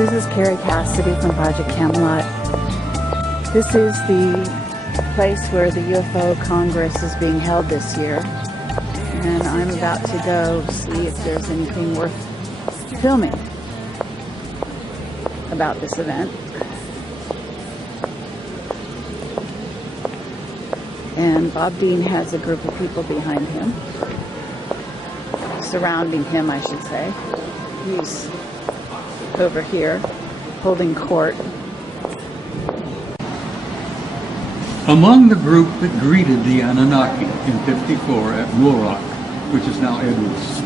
This is Carrie Cassidy from Project Camelot. This is the place where the UFO Congress is being held this year. And I'm about to go see if there's anything worth filming about this event. And Bob Dean has a group of people behind him. Surrounding him, I should say. He's over here holding court. Among the group that greeted the Anunnaki in '54 at Woolrock, which is now Edwards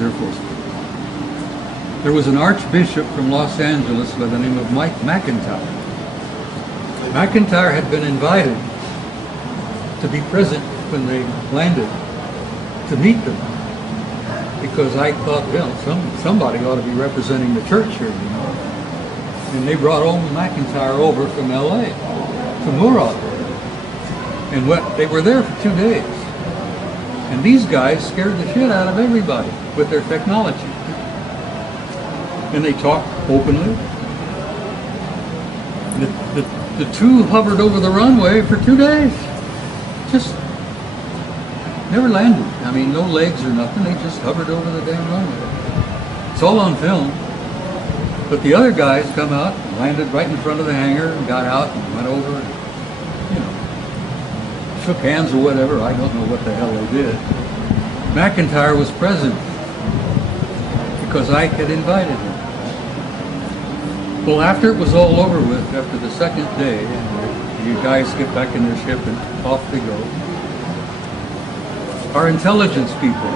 Air Force Base, there was an archbishop from Los Angeles by the name of Mike McIntyre. McIntyre had been invited to be present when they landed to meet them, because I thought, well, somebody ought to be representing the church here, you know. And they brought old McIntyre over from LA to Muroc. And they were there for 2 days. And these guys scared the shit out of everybody with their technology. And they talked openly. The two hovered over the runway for 2 days. Just never landed. I mean, no legs or nothing. They just hovered over the damn runway. It's all on film. But the other guys come out, and landed right in front of the hangar, and got out and went over and, you know, shook hands or whatever. I don't know what the hell they did. McIntyre was present because I had invited him. Well, after it was all over with, after the second day, and you guys get back in their ship and off they go, our intelligence people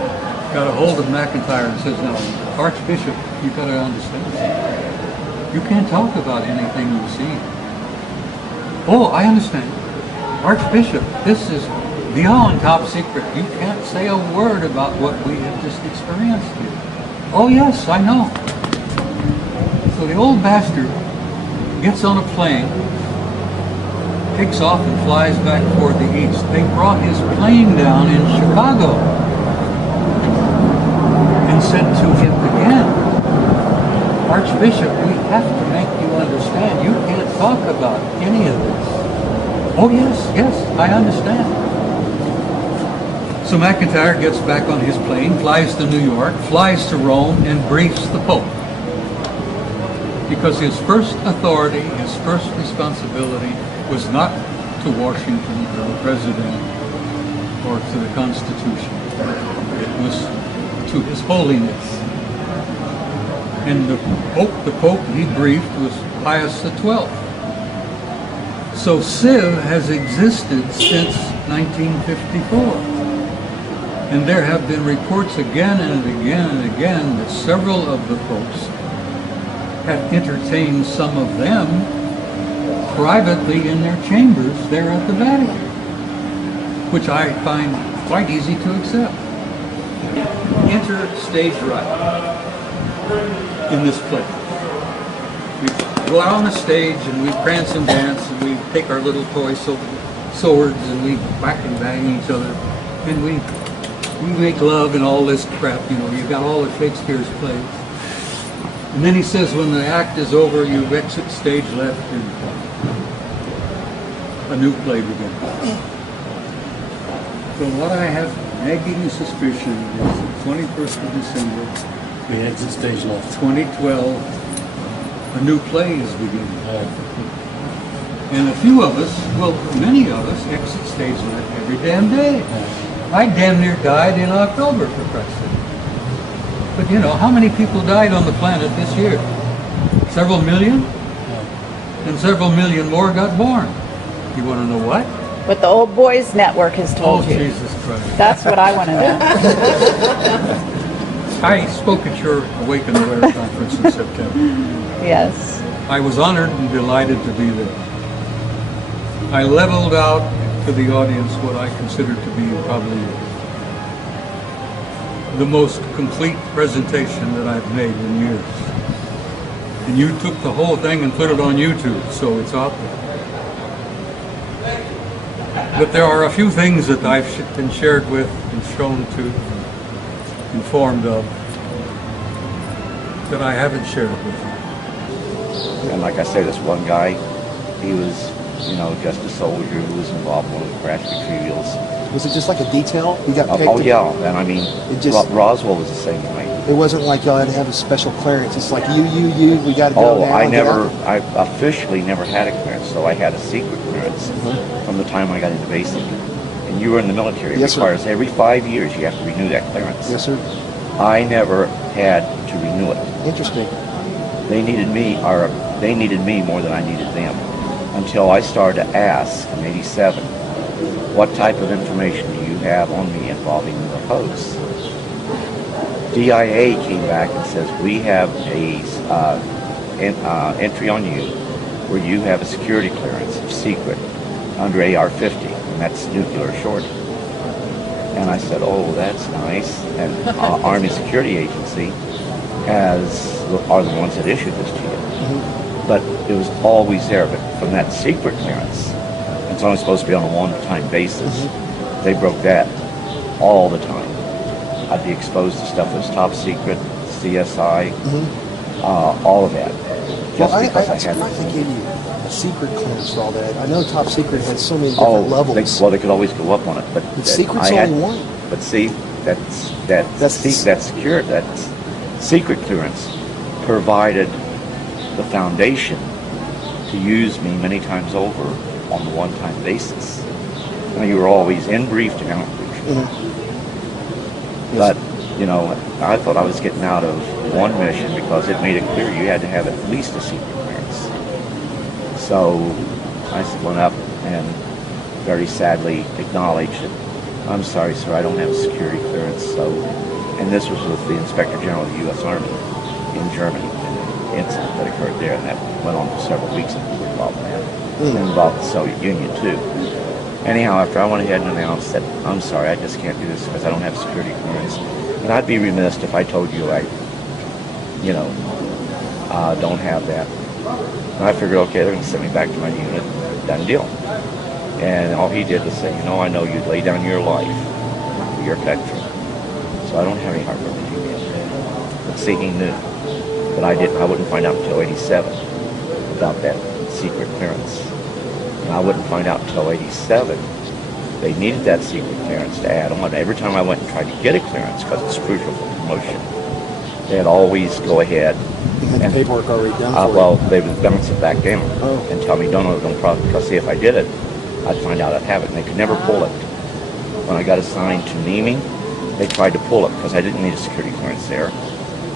got a hold of McIntyre and says, "Now, Archbishop, you got to understand something. You can't talk about anything you've seen." "Oh, I understand. Archbishop, this is beyond top secret. You can't say a word about what we have just experienced here." "Oh yes, I know." So the old bastard gets on a plane, takes off and flies back toward the east. They brought his plane down in Chicago and said to him again, "Archbishop, we have to make you understand. You can't talk about any of this." "Oh yes, I understand." So McIntyre gets back on his plane, flies to New York, flies to Rome, and briefs the Pope. Because his first authority, his first responsibility was not to Washington or the President or to the Constitution. It was to His Holiness. And the Pope he briefed was Pius XII. So CIV has existed since 1954. And there have been reports again and again and again that several of the popes have entertained some of them privately in their chambers there at the Vatican, which I find quite easy to accept. Enter stage right in this place. We go out on the stage and we prance and dance and we take our little toy swords and we whack and bang each other and we make love and all this crap, you know. You've got all of Shakespeare's plays. And then he says when the act is over, you exit stage left and a new play begins. So what I have nagging suspicion is the 21st of December, we exit stage left. 2012, a new play is beginning. And a few of us, well, many of us, exit stage left every damn day. I damn near died in October, for Christ's sake. But you know, how many people died on the planet this year? Several million? And several million more got born. You want to know what? What the Old Boys Network has told you. Oh, Jesus Christ. That's what I want to know. I spoke at your Awaken Aware conference in September. Yes. I was honored and delighted to be there. I leveled out to the audience what I consider to be probably the most complete presentation that I've made in years. And you took the whole thing and put it on YouTube, so it's out there. But there are a few things that I've been shared with and shown to, informed of, that I haven't shared with you. And like I say, this one guy, he was, just a soldier who was involved in one of the crash retrievals. Was it just like a detail? You got picked? Oh yeah, and I mean, Roswell was the same way. It wasn't like y'all had to have a special clearance. It's like we got to go now. I officially never had a clearance, so I had a secret clearance from the time I got into basic. And you were in the military. It requires every 5 years you have to renew that clearance. Yes, sir. I never had to renew it. Interesting. They needed me more than I needed them, until I started to ask in '87, what type of information do you have on me involving UFOs? DIA came back and says, we have a entry on you where you have a security clearance, secret, under AR-50, and that's nuclear shortage. And I said, oh, that's nice. And Army Security Agency are the ones that issued this to you. But it was always there. But from that secret clearance, it's only supposed to be on a one-time basis. They broke that all the time. I'd be exposed to stuff that's top secret, CSI, all of that. Well, I surprised they gave you a secret clearance for all that. I know top secret has so many different levels. They could always go up on it, but secret's only one. But see, that secret clearance provided the foundation to use me many times over on the one-time basis. And you were always in briefed and out briefed. But, I thought I was getting out of one mission because it made it clear you had to have at least a secret clearance. So I went up and very sadly acknowledged that, I'm sorry, sir, I don't have a security clearance. And this was with the Inspector General of the U.S. Army in Germany, an incident that occurred there, and that went on for several weeks, and we were involved in that. And involved the Soviet Union, too. Anyhow, after I went ahead and announced that, I'm sorry, I just can't do this because I don't have a security clearance. And I'd be remiss if I told you I don't have that. And I figured, okay, they're going to send me back to my unit. Done deal. And all he did was say, I know you'd lay down your life for your country. So I don't have any heartburn with you yet. But see, he knew. But I wouldn't find out until '87 about that secret clearance. And I wouldn't find out until '87 they needed that secret clearance to add on. Every time I went and tried to get a clearance, because it's crucial for promotion, they'd always go ahead. You had the paperwork already done for you. Well, they would bounce it back down and tell me, don't problem, because see, if I did it, I'd find out I'd have it, and they could never pull it. When I got assigned to Nemi, they tried to pull it because I didn't need a security clearance there.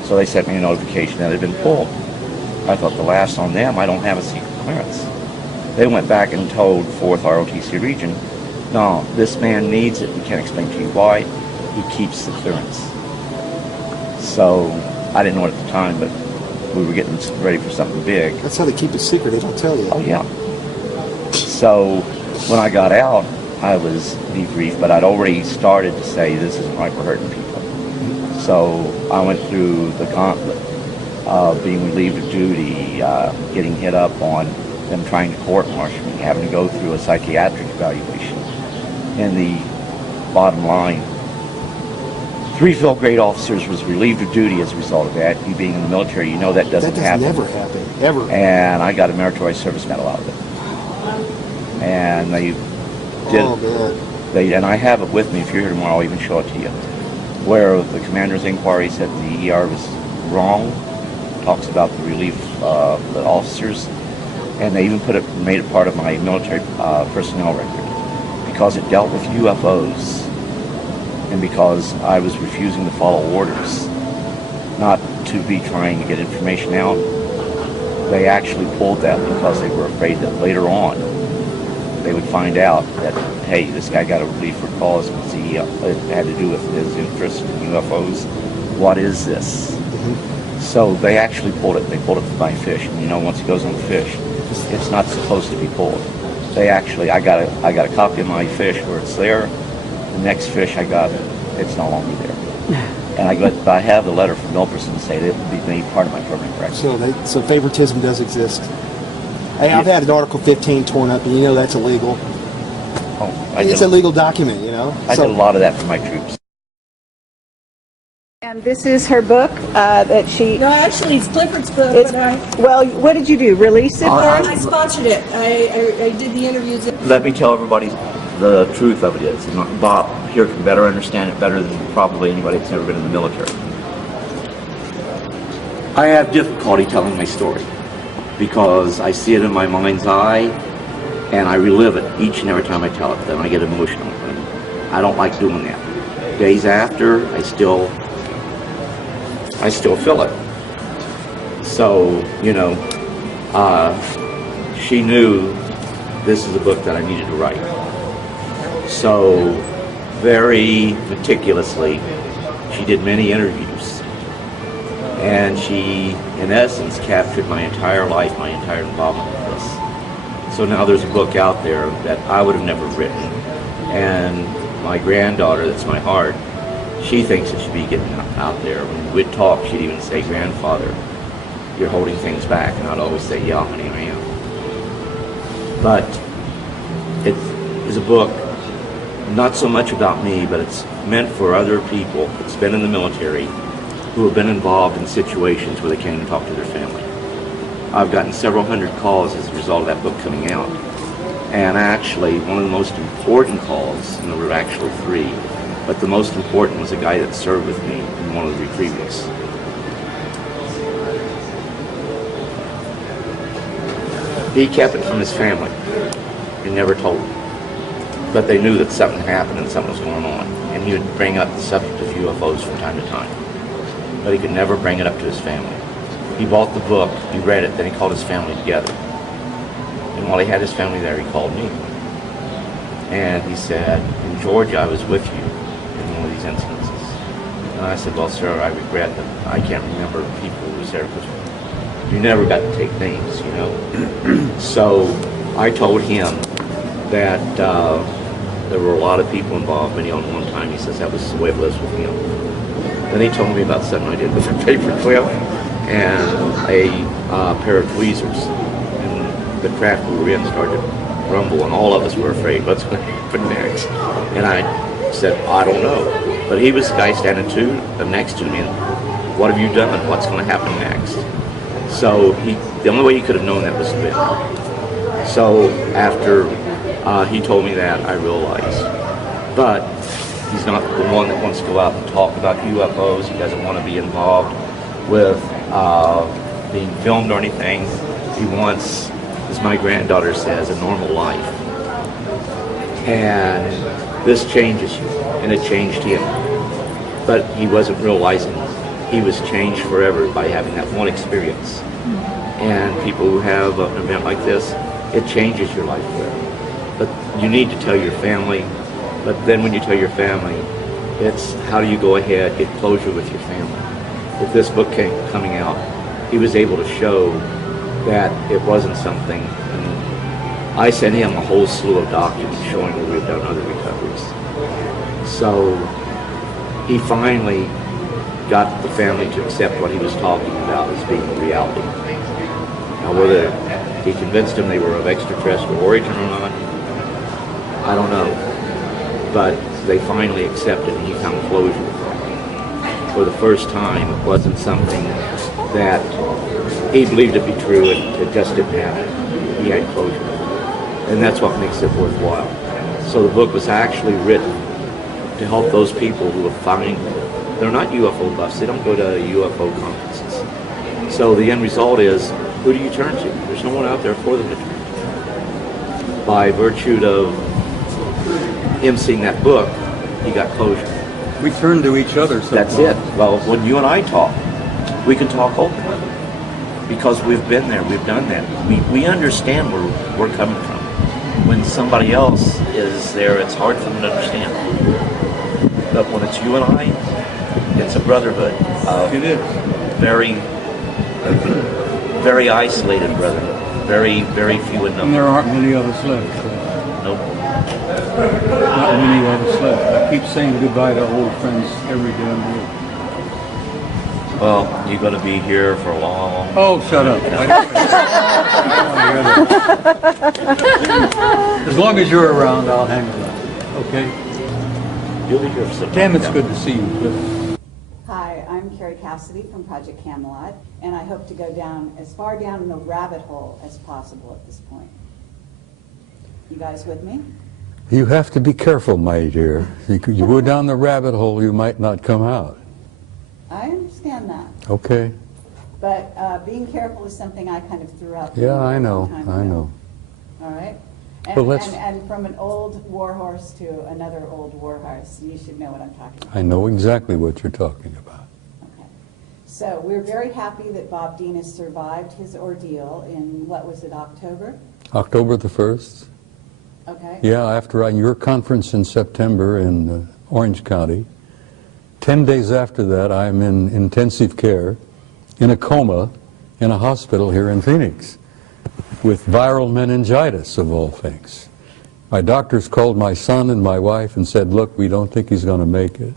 So they sent me a notification that it had been pulled. I thought the last on them, I don't have a secret clearance. They went back and told 4th ROTC region, no, this man needs it. We can't explain to you why. He keeps the clearance. So I didn't know it at the time, but we were getting ready for something big. That's how they keep it secret. They don't tell you. Oh, yeah. So when I got out, I was debriefed, but I'd already started to say this isn't right, we're hurting people. So I went through the gauntlet of being relieved of duty, getting hit up on them trying to court-martial me, having to go through a psychiatric evaluation. And the bottom line, 3 field grade officers was relieved of duty as a result of that. You being in the military, that doesn't happen. That does never happen, ever. And I got a meritorious service medal out of it. And they did. Oh, man. And I have it with me. If you're here tomorrow, I'll even show it to you. Where the commander's inquiry said the ER was wrong, talks about the relief of the officers, and they even made it part of my military personnel record because it dealt with UFOs and because I was refusing to follow orders, not to be trying to get information out. They actually pulled that because they were afraid that later on they would find out that, hey, this guy got a relief for cause because it had to do with his interest in UFOs. What is this? So they actually pulled it. They pulled it from my fish. And once it goes on the fish, it's not supposed to be pulled. I got a copy of my fish where it's there. The next fish I got, it's no longer there. And I have the letter from Milperson to say that it will be made part of my permanent record. So favoritism does exist. Hey, I've had an Article 15 torn up, and that's illegal. It's a legal document, I did a lot of that for my troops. And this is her book that she... No, actually, it's Clifford's book, It's, but well, what did you do? Release it for I us? sponsored it. I did the interviews. Let me tell everybody the truth of it is. Bob here can better understand it better than probably anybody that's ever been in the military. I have difficulty telling my story because I see it in my mind's eye and I relive it each and every time I tell it. Then I get emotional. And I don't like doing that. Days after, I still feel it. So, you know, she knew this is a book that I needed to write. So, very meticulously, she did many interviews. And she, in essence, captured my entire life, my entire involvement with this. So now there's a book out there that I would have never written. And my granddaughter, that's my heart, she thinks it should be getting out there. When we'd talk, she'd even say, "Grandfather, you're holding things back." And I'd always say, "Yeah, honey, I am." But it is a book not so much about me, but it's meant for other people that's been in the military who have been involved in situations where they can't even talk to their family. I've gotten several hundred calls as a result of that book coming out. And actually, one of the most important calls, and there were actually 3, but the most important was a guy that served with me in one of the retrievals. He kept it from his family. He never told them. But they knew that something happened and something was going on. And he would bring up the subject of UFOs from time to time. But he could never bring it up to his family. He bought the book, he read it, then he called his family together. And while he had his family there, he called me. And he said, "In Georgia, I was with you in one of these incidences." And I said, "Well, sir, I regret that I can't remember people who was there because you never got to take names, you know." So I told him that there were a lot of people involved, many on one time. He says that was the way it was with him. Then he told me about something I did with a paperclip and a pair of tweezers. And the craft we were in started to rumble, and all of us were afraid, what's going to happen next? And I said, "I don't know." But he was the guy standing next to me, and "What have you done? What's going to happen next?" So the only way he could have known that was to be. So after he told me that, I realized. But he's not the one that wants to go out and talk about UFOs. He doesn't want to be involved with being filmed or anything. He wants, as my granddaughter says, a normal life. And this changes you, and it changed him. But he wasn't realizing he was changed forever by having that one experience. And people who have an event like this, it changes your life forever. But you need to tell your family. But then when you tell your family, it's how do you go ahead, get closure with your family. If this book came coming out, he was able to show that it wasn't something. And I sent him a whole slew of documents showing where we've done other recoveries. So he finally got the family to accept what he was talking about as being a reality. Now whether he convinced them they were of extraterrestrial origin or not, I don't know. But they finally accepted, and he found closure with that. For the first time, it wasn't something that he believed to be true and it just didn't happen. He had closure. And that's what makes it worthwhile. So the book was actually written to help those people who are they're not UFO buffs, they don't go to UFO conferences. So the end result is, who do you turn to? There's no one out there for them to turn to. By virtue of him seeing that book, he got closure. We turn to each other sometimes. That's it. Well, when you and I talk, we can talk openly because we've been there, we've done that. We understand where we're coming from. When somebody else is there, it's hard for them to understand. But when it's you and I, it's a brotherhood. It is. Very, very isolated brotherhood. Very, very few in And number. there aren't many of us left. So. Nope. Not many of us left. I keep saying goodbye to old friends every damn day. Well, you're going to be here for a long. Oh, shut up. As long as you're around, I'll hang around. Okay? You'll be here for some time. Damn, it's good to see you, Cliff. Hi, I'm Carrie Cassidy from Project Camelot, and I hope to go down as far down in the rabbit hole as possible at this point. You guys with me? You have to be careful, my dear. You go down the rabbit hole, you might not come out. I understand that. Okay. But being careful is something I kind of threw out there. Yeah, I a know. long time I ago. know. All right? And, Well, let's- and from an old warhorse to another old warhorse, you should know what I'm talking about. I know exactly what you're talking about. Okay. So we're very happy that Bob Dean has survived his ordeal in, what was it, October? October the 1st. Okay. Yeah, after your conference in September in Orange County. 10 days after that, I'm in intensive care, in a coma, in a hospital here in Phoenix, with viral meningitis, of all things. My doctors called my son and my wife and said, look, we don't think he's going to make it.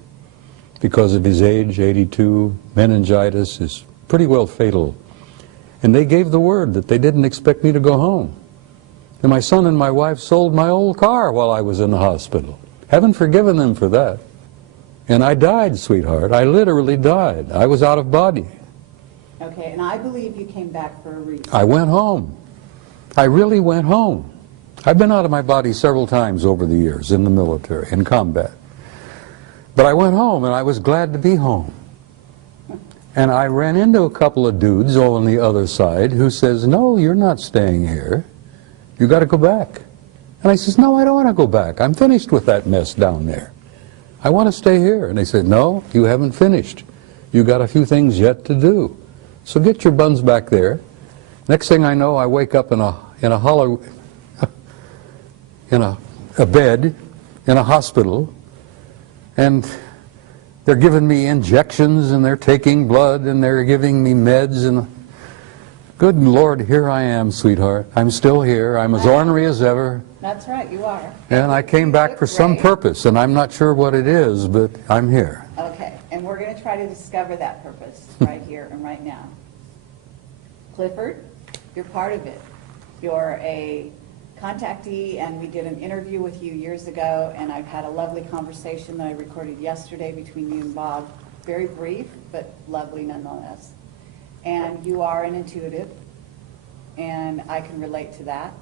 Because of his age, 82, meningitis is pretty well fatal. And they gave the word that they didn't expect me to go home. And my son and my wife sold my old car while I was in the hospital. Haven't forgiven them for that. And I died, sweetheart. I literally died. I was out of body. Okay, and I believe you came back for a reason. I went home. I really went home. I've been out of my body several times over the years in the military, in combat. But I went home, and I was glad to be home. And I ran into a couple of dudes on the other side who says, no, you're not staying here. You got to go back. And I says, no, I don't want to go back. I'm finished with that mess down there. I want to stay here. And they said, no, you haven't finished. You got a few things yet to do. So get your buns back there. Next thing I know, I wake up in a hollow, in a bed, in a hospital, and they're giving me injections, and they're taking blood, and they're giving me meds, and good Lord, here I am, sweetheart. I'm still here. I'm as ornery as ever. That's right, you are. And I came back for some purpose, and I'm not sure what it is, but I'm here. Okay, and we're going to try to discover that purpose right here and right now. Clifford, you're part of it. You're a contactee, and we did an interview with you years ago, and I've had a lovely conversation that I recorded yesterday between you and Bob. Very brief, but lovely nonetheless. And you are an intuitive, and I can relate to that.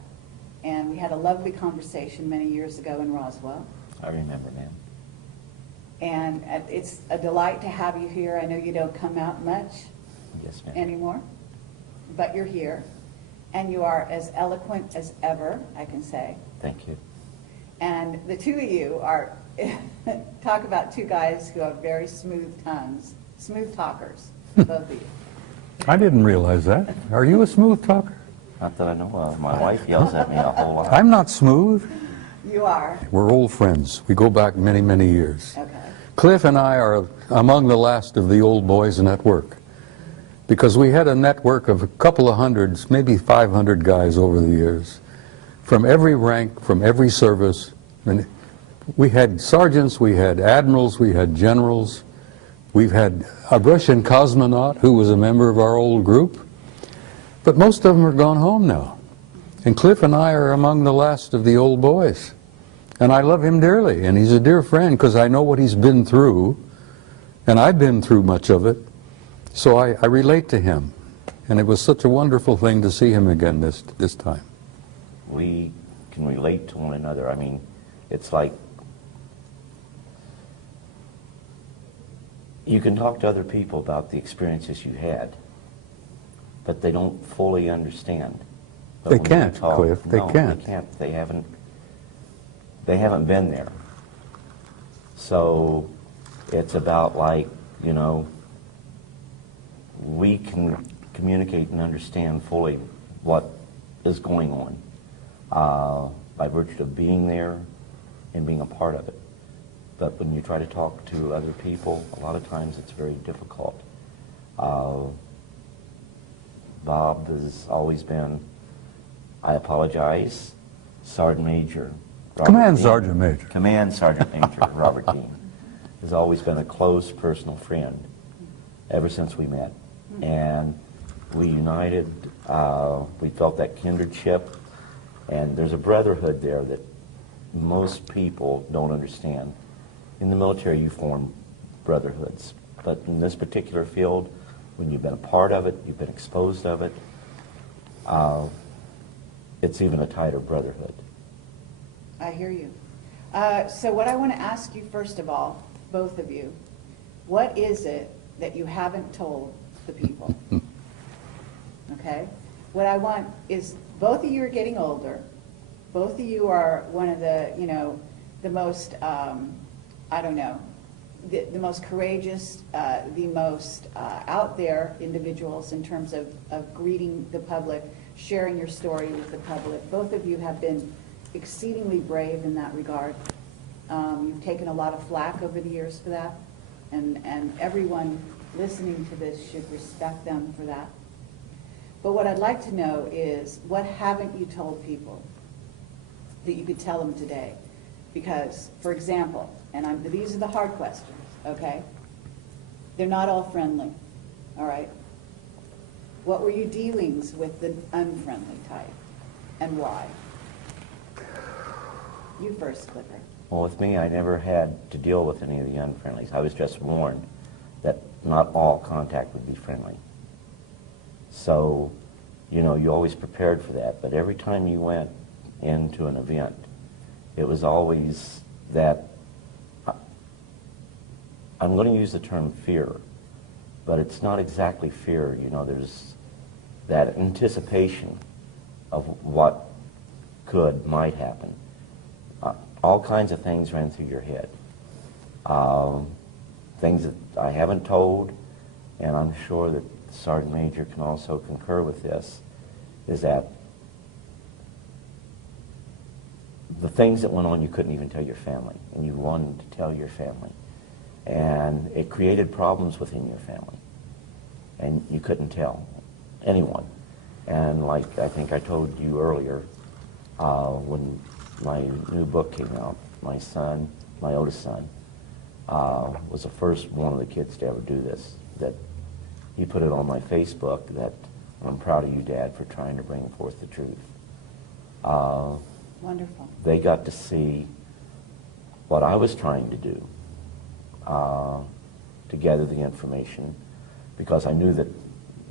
And we had a lovely conversation many years ago in Roswell. I remember, ma'am. And it's a delight to have you here. I know you don't come out much Yes, ma'am. anymore, but you're here. And you are as eloquent as ever, I can say. Thank you. And the two of you are, talk about two guys who have very smooth tongues, smooth talkers, both of you. I didn't realize that. Are you a smooth talker? Not that I know of. My wife yells at me a whole lot. I'm not smooth. You are. We're old friends. We go back many, many years. Okay. Cliff and I are among the last of the old boys network, because we had a network of a couple of hundreds, maybe 500 guys over the years, from every rank, from every service. And we had sergeants, we had admirals, we had generals. We've had a Russian cosmonaut who was a member of our old group. But most of them are gone home now. And Cliff and I are among the last of the old boys. And I love him dearly, and he's a dear friend because I know what he's been through, and I've been through much of it. So I relate to him. And it was such a wonderful thing to see him again this time. We can relate to one another. I mean, it's like you can talk to other people about the experiences you had, but they don't fully understand. But They when you can't, talk, Cliff. They no, can't. They can't. They haven't been there. So it's about, like, you know, we can communicate and understand fully what is going on by virtue of being there and being a part of it. But when you try to talk to other people, a lot of times it's very difficult. Bob has always been, I apologize, Sergeant Major Robert Command Dean. Sergeant Major. Command Sergeant Major Robert Dean has always been a close personal friend ever since we met. And we united, we felt that kindredship, and there's a brotherhood there that most people don't understand. In the military, you form brotherhoods. But in this particular field, when you've been a part of it, you've been exposed of it, it's even a tighter brotherhood. I hear you. So what I want to ask you, first of all, both of you, what is it that you haven't told the people? Okay? What I want is, both of you are getting older. Both of you are one of the, the most, I don't know, the most courageous, the most out there individuals in terms of greeting the public, sharing your story with the public. Both of you have been exceedingly brave in that regard. You've taken a lot of flack over the years for that, and everyone listening to this should respect them for that. But what I'd like to know is, what haven't you told people that you could tell them today? Because, for example, and these are the hard questions, okay? They're not all friendly, all right? What were your dealings with the unfriendly type, and why? You first, Clifford. Well, with me, I never had to deal with any of the unfriendlies. I was just warned that not all contact would be friendly. So, you always prepared for that. But every time you went into an event, it was always that, I'm going to use the term fear, but it's not exactly fear. There's that anticipation of what might happen. All kinds of things ran through your head. Things that I haven't told, and I'm sure that the Sergeant Major can also concur with this, is that the things that went on you couldn't even tell your family, and you wanted to tell your family. And it created problems within your family, and you couldn't tell anyone. And like I think I told you earlier, when my new book came out, my son, my oldest son, was the first one of the kids to ever do this. That he put it on my Facebook that, I'm proud of you, Dad, for trying to bring forth the truth. Wonderful. They got to see what I was trying to do, to gather the information, because I knew that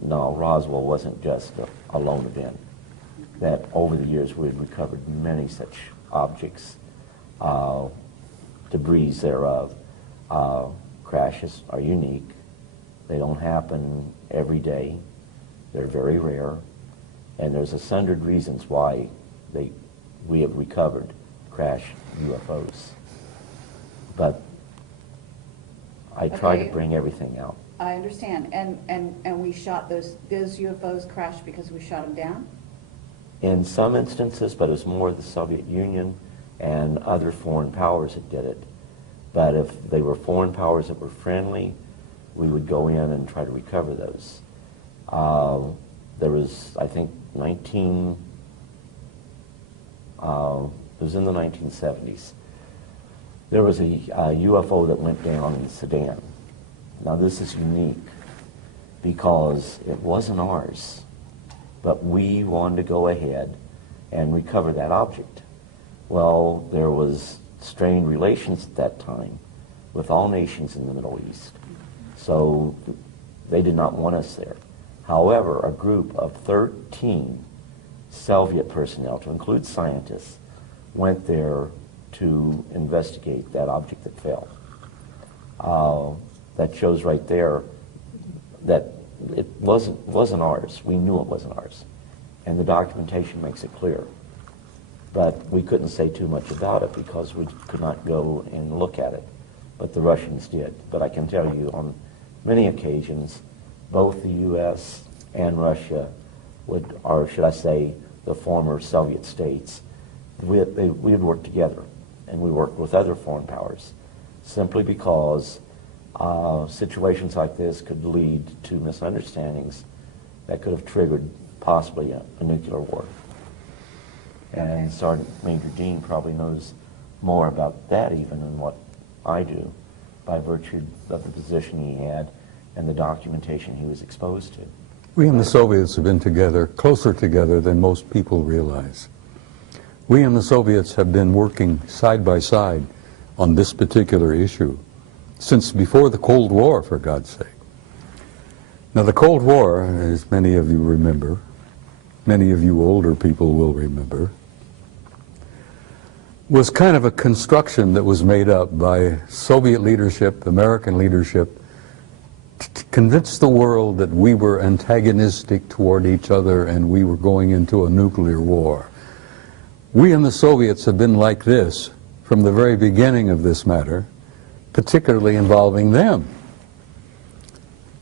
Roswell wasn't just a lone event. That over the years we had recovered many such objects, debris thereof. Crashes are unique. They don't happen every day. They're very rare. And there's 100 reasons why we have recovered crashed UFOs. But I try to bring everything out. I understand. And we shot those UFOs crashed because we shot them down? In some instances, but it was more the Soviet Union and other foreign powers that did it. But if they were foreign powers that were friendly, we would go in and try to recover those. There was, I think, it was in the 1970s. There was a UFO that went down in Sudan. Now this is unique because it wasn't ours, but we wanted to go ahead and recover that object. Well, there was strained relations at that time with all nations in the Middle East, so they did not want us there. However, a group of 13 Soviet personnel, to include scientists, went there to investigate that object that fell. That shows right there that it wasn't ours. We knew it wasn't ours. And the documentation makes it clear. But we couldn't say too much about it because we could not go and look at it. But the Russians did. But I can tell you on many occasions, both the U.S. and Russia or should I say the former Soviet states, we had worked together. And we worked with other foreign powers simply because situations like this could lead to misunderstandings that could have triggered possibly a nuclear war. And Sergeant Major Dean probably knows more about that even than what I do, by virtue of the position he had and the documentation he was exposed to. We and the Soviets have been together, closer together than most people realize. We and the Soviets have been working side by side on this particular issue since before the Cold War, for God's sake. Now, the Cold War, as many of you remember, many of you older people will remember, was kind of a construction that was made up by Soviet leadership, American leadership, to convince the world that we were antagonistic toward each other and we were going into a nuclear war. We and the Soviets have been like this from the very beginning of this matter, particularly involving them.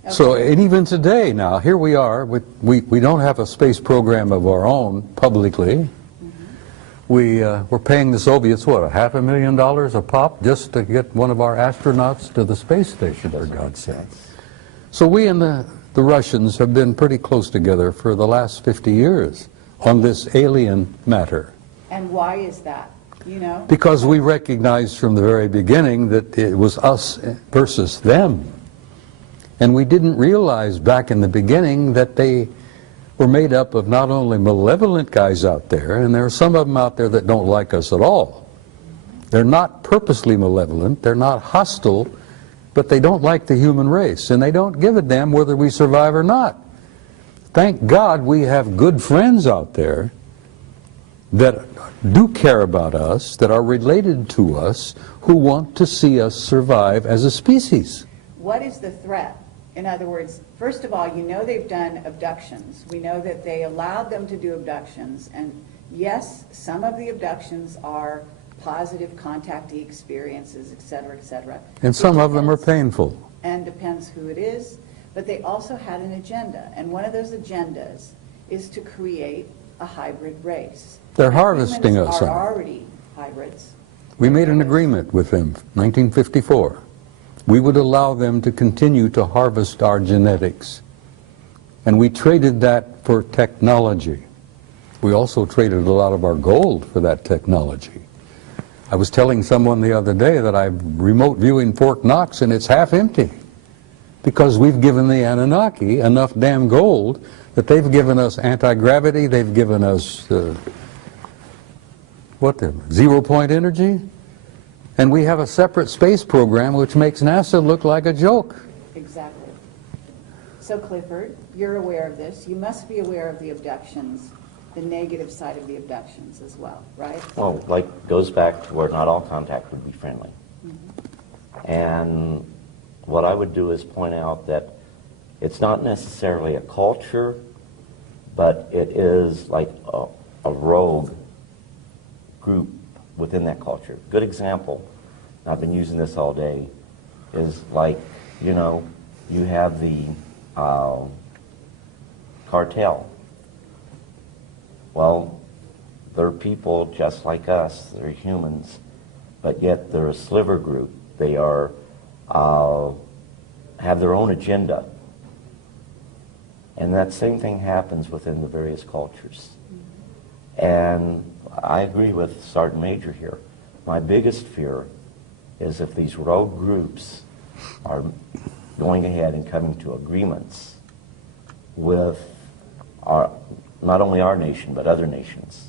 Okay. So, and even today now, here we are, we don't have a space program of our own publicly. We're paying the Soviets, what, $500,000 a pop just to get one of our astronauts to the space station, for God's sake. So we and the Russians have been pretty close together for the last 50 years on this alien matter. And why is that? You know? Because we recognized from the very beginning that it was us versus them. And we didn't realize back in the beginning that they were made up of not only malevolent guys out there, and there are some of them out there that don't like us at all. They're not purposely malevolent, they're not hostile, but they don't like the human race, and they don't give a damn whether we survive or not. Thank God we have good friends out there that do care about us, that are related to us, who want to see us survive as a species. What is the threat? In other words, first of all, you know they've done abductions. We know that they allowed them to do abductions, and yes, some of the abductions are positive contactee experiences, et cetera, and some of them are painful. And depends who it is, but they also had an agenda, and one of those agendas is to create a hybrid race. They're harvesting us. Humans are already hybrids. We made an agreement with them, 1954. We would allow them to continue to harvest our genetics. And we traded that for technology. We also traded a lot of our gold for that technology. I was telling someone the other day that I'm remote viewing Fort Knox and it's half empty because we've given the Anunnaki enough damn gold that they've given us anti-gravity, they've given us zero-point energy, and we have a separate space program which makes NASA look like a joke. Exactly. So Clifford, you're aware of this. You must be aware of the abductions, the negative side of the abductions as well, right? Well, goes back to where not all contact would be friendly. Mm-hmm. And what I would do is point out that it's not necessarily a culture, but it is like a rogue group within that culture. Good example, and I've been using this all day, is like, you have the cartel. Well, they're people just like us, they're humans, but yet they're a sliver group. They are have their own agenda. And that same thing happens within the various cultures. And I agree with Sergeant Major here. My biggest fear is if these rogue groups are going ahead and coming to agreements with not only our nation, but other nations,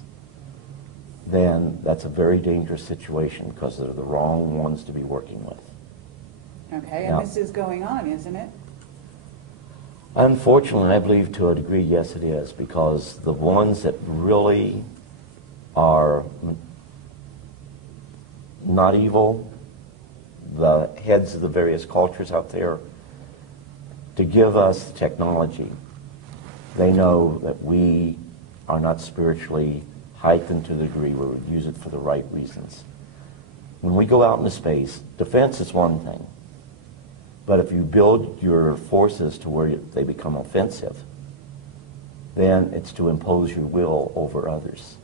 then that's a very dangerous situation because they're the wrong ones to be working with. Okay, and this is going on, isn't it? Unfortunately, I believe to a degree, yes, it is, because the ones that really are not evil, the heads of the various cultures out there, to give us technology, they know that we are not spiritually heightened to the degree where we use it for the right reasons. When we go out into space, defense is one thing. But if you build your forces to where they become offensive, then it's to impose your will over others.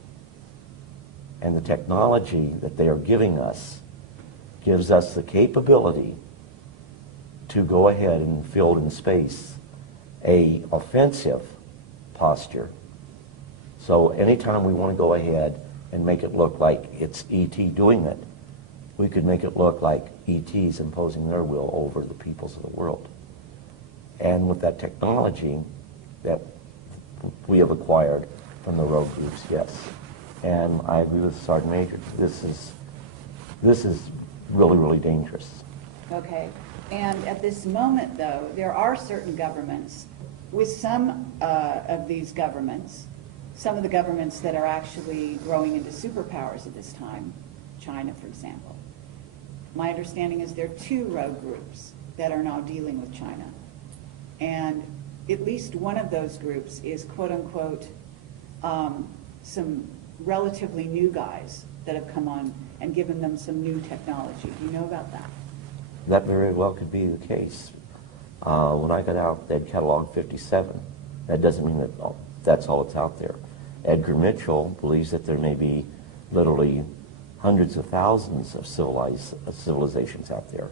And the technology that they are giving us gives us the capability to go ahead and field in space a offensive posture. So anytime we want to go ahead and make it look like it's ET doing it, we could make it look like ET's imposing their will over the peoples of the world. And with that technology that we have acquired from the rogue groups, yes. And I agree with Sergeant Major. This is really, really dangerous. Okay, and at this moment, though, there are certain governments, with some of these governments, some of the governments that are actually growing into superpowers at this time, China, for example. My understanding is there are 2 rogue groups that are now dealing with China. And at least one of those groups is, quote unquote, some relatively new guys that have come on and given them some new technology. Do you know about that? That very well could be the case. When I got out, they'd cataloged 57. That doesn't mean that that's all that's out there. Edgar Mitchell believes that there may be literally hundreds of thousands of civilizations out there.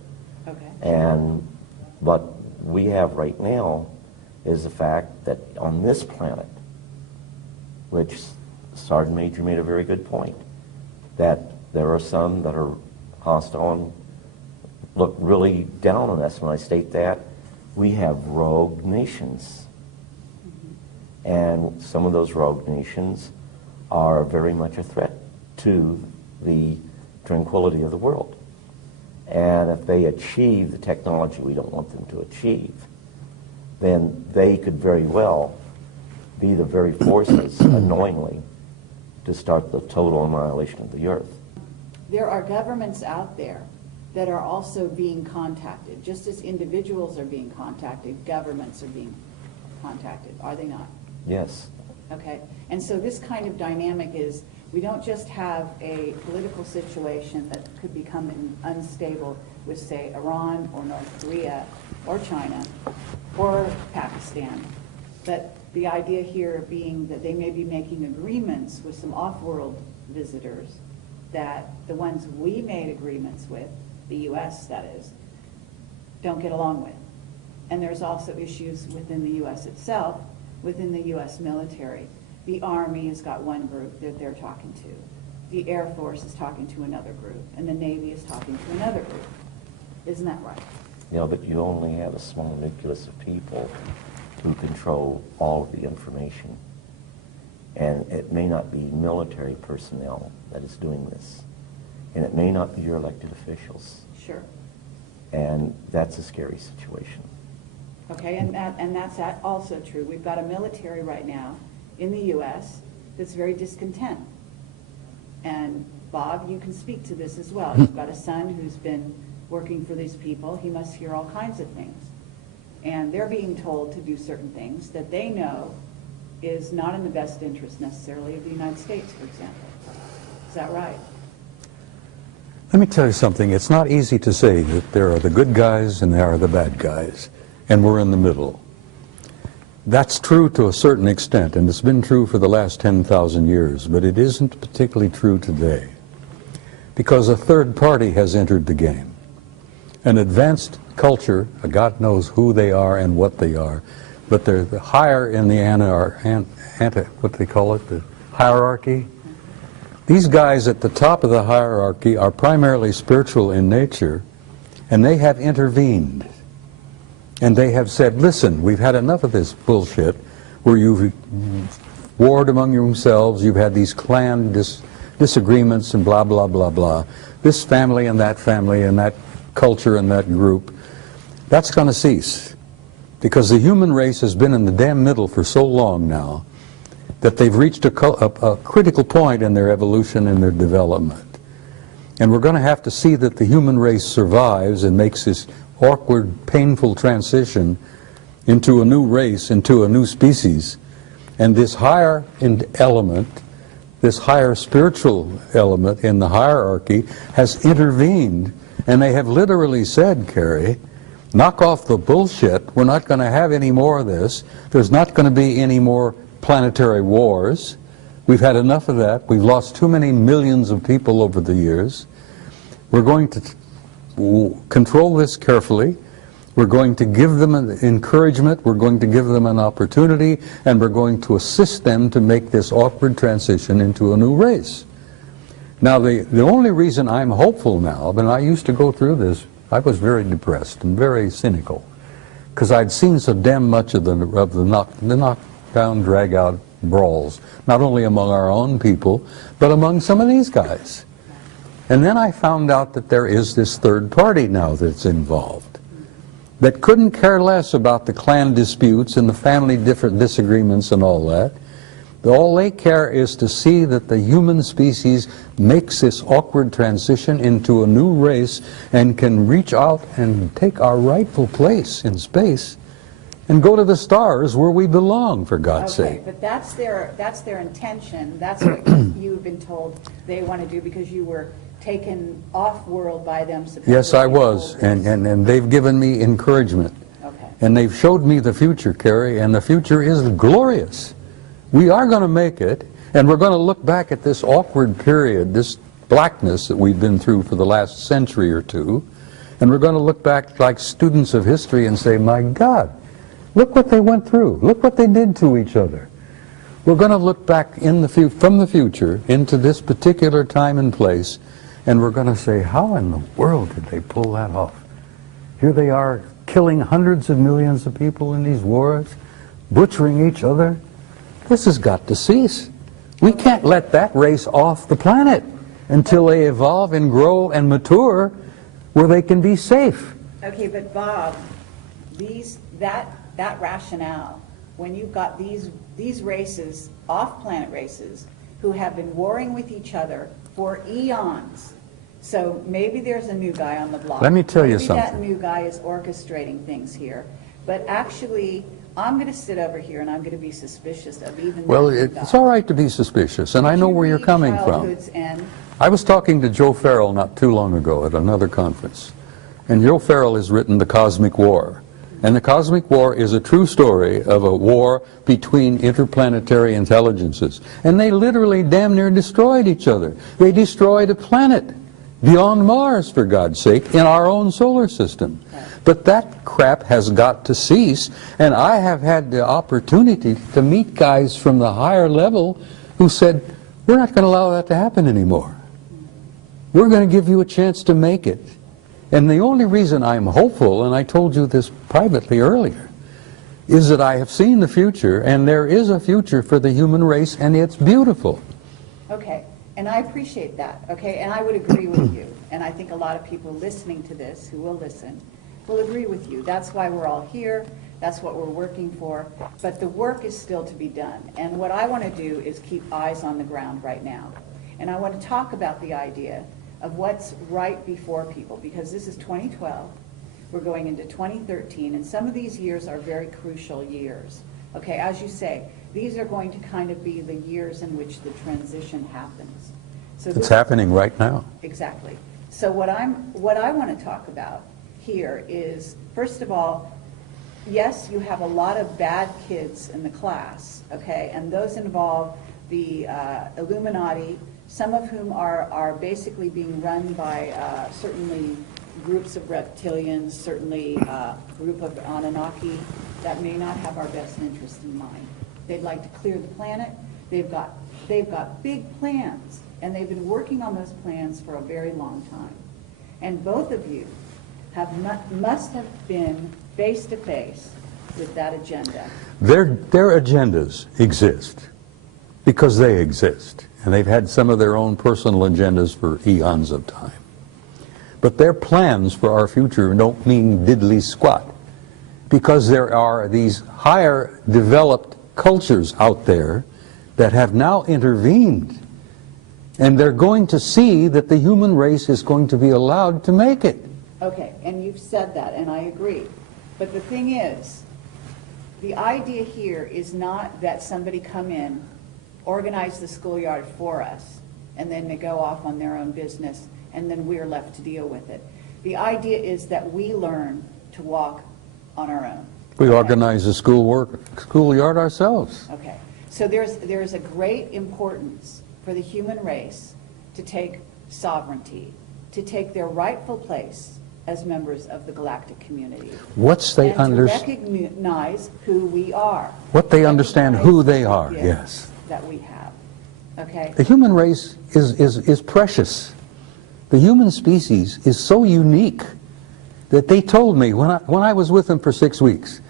Okay. And what we have right now is the fact that on this planet, which Sergeant Major made a very good point, that there are some that are hostile and look really down on us when I state that. We have rogue nations. And some of those rogue nations are very much a threat to the tranquility of the world. And if they achieve the technology we don't want them to achieve, then they could very well be the very forces, unknowingly, to start the total annihilation of the earth. There are governments out there that are also being contacted. Just as individuals are being contacted, governments are being contacted, are they not? Yes. Okay, and so this kind of dynamic is, we don't just have a political situation that could become unstable with, say, Iran or North Korea or China or Pakistan, but the idea here being that they may be making agreements with some off-world visitors that the ones we made agreements with, the U.S. that is, don't get along with. And there's also issues within the U.S. itself, within the U.S. military. The Army has got one group that they're talking to. The Air Force is talking to another group, and the Navy is talking to another group. Isn't that right? Yeah, but you only have a small nucleus of people who control all of the information. And it may not be military personnel that is doing this. And it may not be your elected officials. Sure. And that's a scary situation. Okay, and that's also true. We've got a military right now in the U.S. that's very discontent. And Bob, you can speak to this as well. You've got a son who's been working for these people. He must hear all kinds of things. And they're being told to do certain things that they know is not in the best interest necessarily of the United States, for example. Is that right? Let me tell you something. It's not easy to say that there are the good guys and there are the bad guys, and we're in the middle. That's true to a certain extent, and it's been true for the last 10,000 years, but it isn't particularly true today, because a third party has entered the game. An advanced culture, God knows who they are and what they are, but they're higher in the what they call it, the hierarchy. These guys at the top of the hierarchy are primarily spiritual in nature, and they have intervened. And they have said, listen, we've had enough of this bullshit where you've warred among yourselves, you've had these clan disagreements and blah, blah, blah, blah. This family and that culture and that group, that's going to cease. Because the human race has been in the damn middle for so long now that they've reached a critical point in their evolution and their development. And we're going to have to see that the human race survives and makes this awkward, painful transition into a new race, into a new species. And this higher element, this higher spiritual element in the hierarchy has intervened, and they have literally said, Carrie, knock off the bullshit. We're not going to have any more of this. There's not going to be any more planetary wars. We've had enough of that. We've lost too many millions of people over the years. We're going to control this carefully. We're going to give them an encouragement. We're going to give them an opportunity, and we're going to assist them to make this awkward transition into a new race. Now, the only reason I'm hopeful now, when I used to go through this, I was very depressed and very cynical, because I'd seen so damn much of the knockdown, drag-out brawls, not only among our own people, but among some of these guys. And then I found out that there is this third party now that's involved, that couldn't care less about the clan disputes and the family disagreements and all that. All they care is to see that the human species makes this awkward transition into a new race and can reach out and take our rightful place in space and go to the stars where we belong, for God's Okay, sake. but that's their intention. That's what you've been told they want to do because you were taken off-world by them. Yes, I was, and they've given me encouragement. Okay. And they've showed me the future, Carrie, and the future is glorious. We are going to make it, and we're going to look back at this awkward period, this blackness that we've been through for the last century or two, and we're going to look back like students of history and say, my God, look what they went through. Look what they did to each other. We're going to look back from the future into this particular time and place, and we're going to say, how in the world did they pull that off? Here they are killing hundreds of millions of people in these wars, butchering each other. This has got to cease. We can't let that race off the planet until they evolve and grow and mature where they can be safe. Okay, but Bob, that rationale, when you've got these races, off-planet races, who have been warring with each other for eons. So maybe there's a new guy on the block. Let me tell you maybe something. That new guy is orchestrating things here. But actually, I'm going to sit over here and I'm going to be suspicious of even Well, that new guy. it's all right to be suspicious, and I know where you're coming from. Childhood's End? I was talking to Joe Farrell not too long ago at another conference, and Joe Farrell has written The Cosmic War. And The Cosmic War is a true story of a war between interplanetary intelligences. And they literally damn near destroyed each other. They destroyed a planet beyond Mars, for God's sake, in our own solar system. But that crap has got to cease, and I have had the opportunity to meet guys from the higher level who said, we're not going to allow that to happen anymore. We're going to give you a chance to make it. And the only reason I'm hopeful, and I told you this privately earlier, is that I have seen the future, and there is a future for the human race, and it's beautiful. Okay, and I appreciate that, okay, and I would agree with you. And I think a lot of people listening to this, who will listen, will agree with you. That's why we're all here. That's what we're working for. But the work is still to be done. And what I want to do is keep eyes on the ground right now. And I want to talk about the idea of what's right before people, because this is 2012. We're going into 2013, and some of these years are very crucial years. Okay, as you say, these are going to kind of be the years in which the transition happens. So It's happening right now. Exactly. So what I want to talk about here is, first of all, yes, you have a lot of bad kids in the class, okay, and those involve the Illuminati, some of whom are basically being run by certainly groups of reptilians, certainly a group of Anunnaki that may not have our best interest in mind. They'd like to clear the planet. They've got big plans, and they've been working on those plans for a very long time. And both of you must have been face to face with that agenda. Their agendas exist because they exist, and they've had some of their own personal agendas for eons of time. But their plans for our future don't mean diddly squat, because there are these higher developed cultures out there that have now intervened, and they're going to see that the human race is going to be allowed to make it. Okay, and you've said that, and I agree. But the thing is, the idea here is not that somebody come in, organize the schoolyard for us, and then they go off on their own business, and then we're left to deal with it. The idea is that we learn to walk on our own. We organize the schoolyard ourselves. Okay, so there's a great importance for the human race to take sovereignty, to take their rightful place as members of the galactic community. To recognize who we are. What they understand who they are, yes. That we have, okay? The human race is precious. The human species is so unique that they told me, when I was with them for 6 weeks,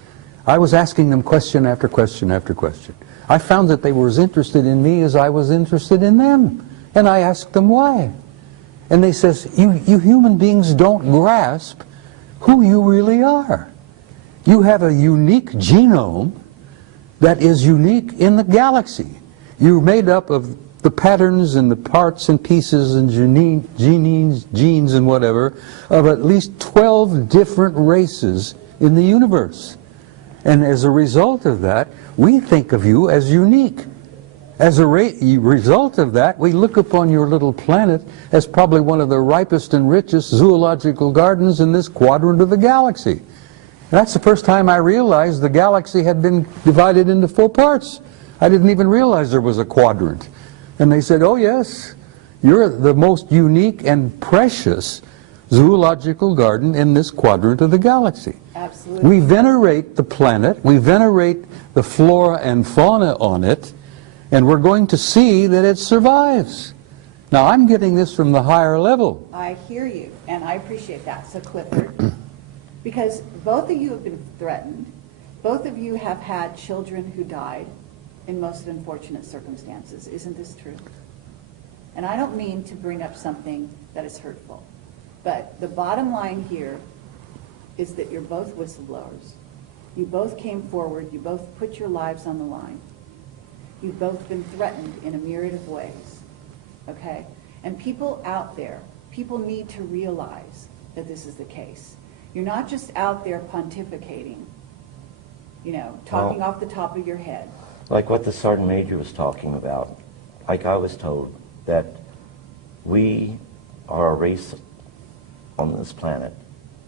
I was asking them question after question after question. I found that they were as interested in me as I was interested in them. And I asked them why. And they says, you human beings don't grasp who you really are. You have a unique genome that is unique in the galaxy. You're made up of the patterns and the parts and pieces and genes and whatever of at least 12 different races in the universe. And as a result of that, we think of you as unique. As a result of that, we look upon your little planet as probably one of the ripest and richest zoological gardens in this quadrant of the galaxy. That's the first time I realized the galaxy had been divided into 4 parts. I didn't even realize there was a quadrant. And they said, oh yes, you're the most unique and precious zoological garden in this quadrant of the galaxy. Absolutely. We venerate the planet, we venerate the flora and fauna on it, and we're going to see that it survives. Now, I'm getting this from the higher level. I hear you, and I appreciate that. So, Clifford, because both of you have been threatened, both of you have had children who died in most unfortunate circumstances. Isn't this true? And I don't mean to bring up something that is hurtful, but the bottom line here is that you're both whistleblowers. You both came forward, you both put your lives on the line. You've both been threatened in a myriad of ways, okay? And people out there, people need to realize that this is the case. You're not just out there pontificating, you know, talking off the top of your head. Like what the Sergeant Major was talking about, like I was told, that we are a race on this planet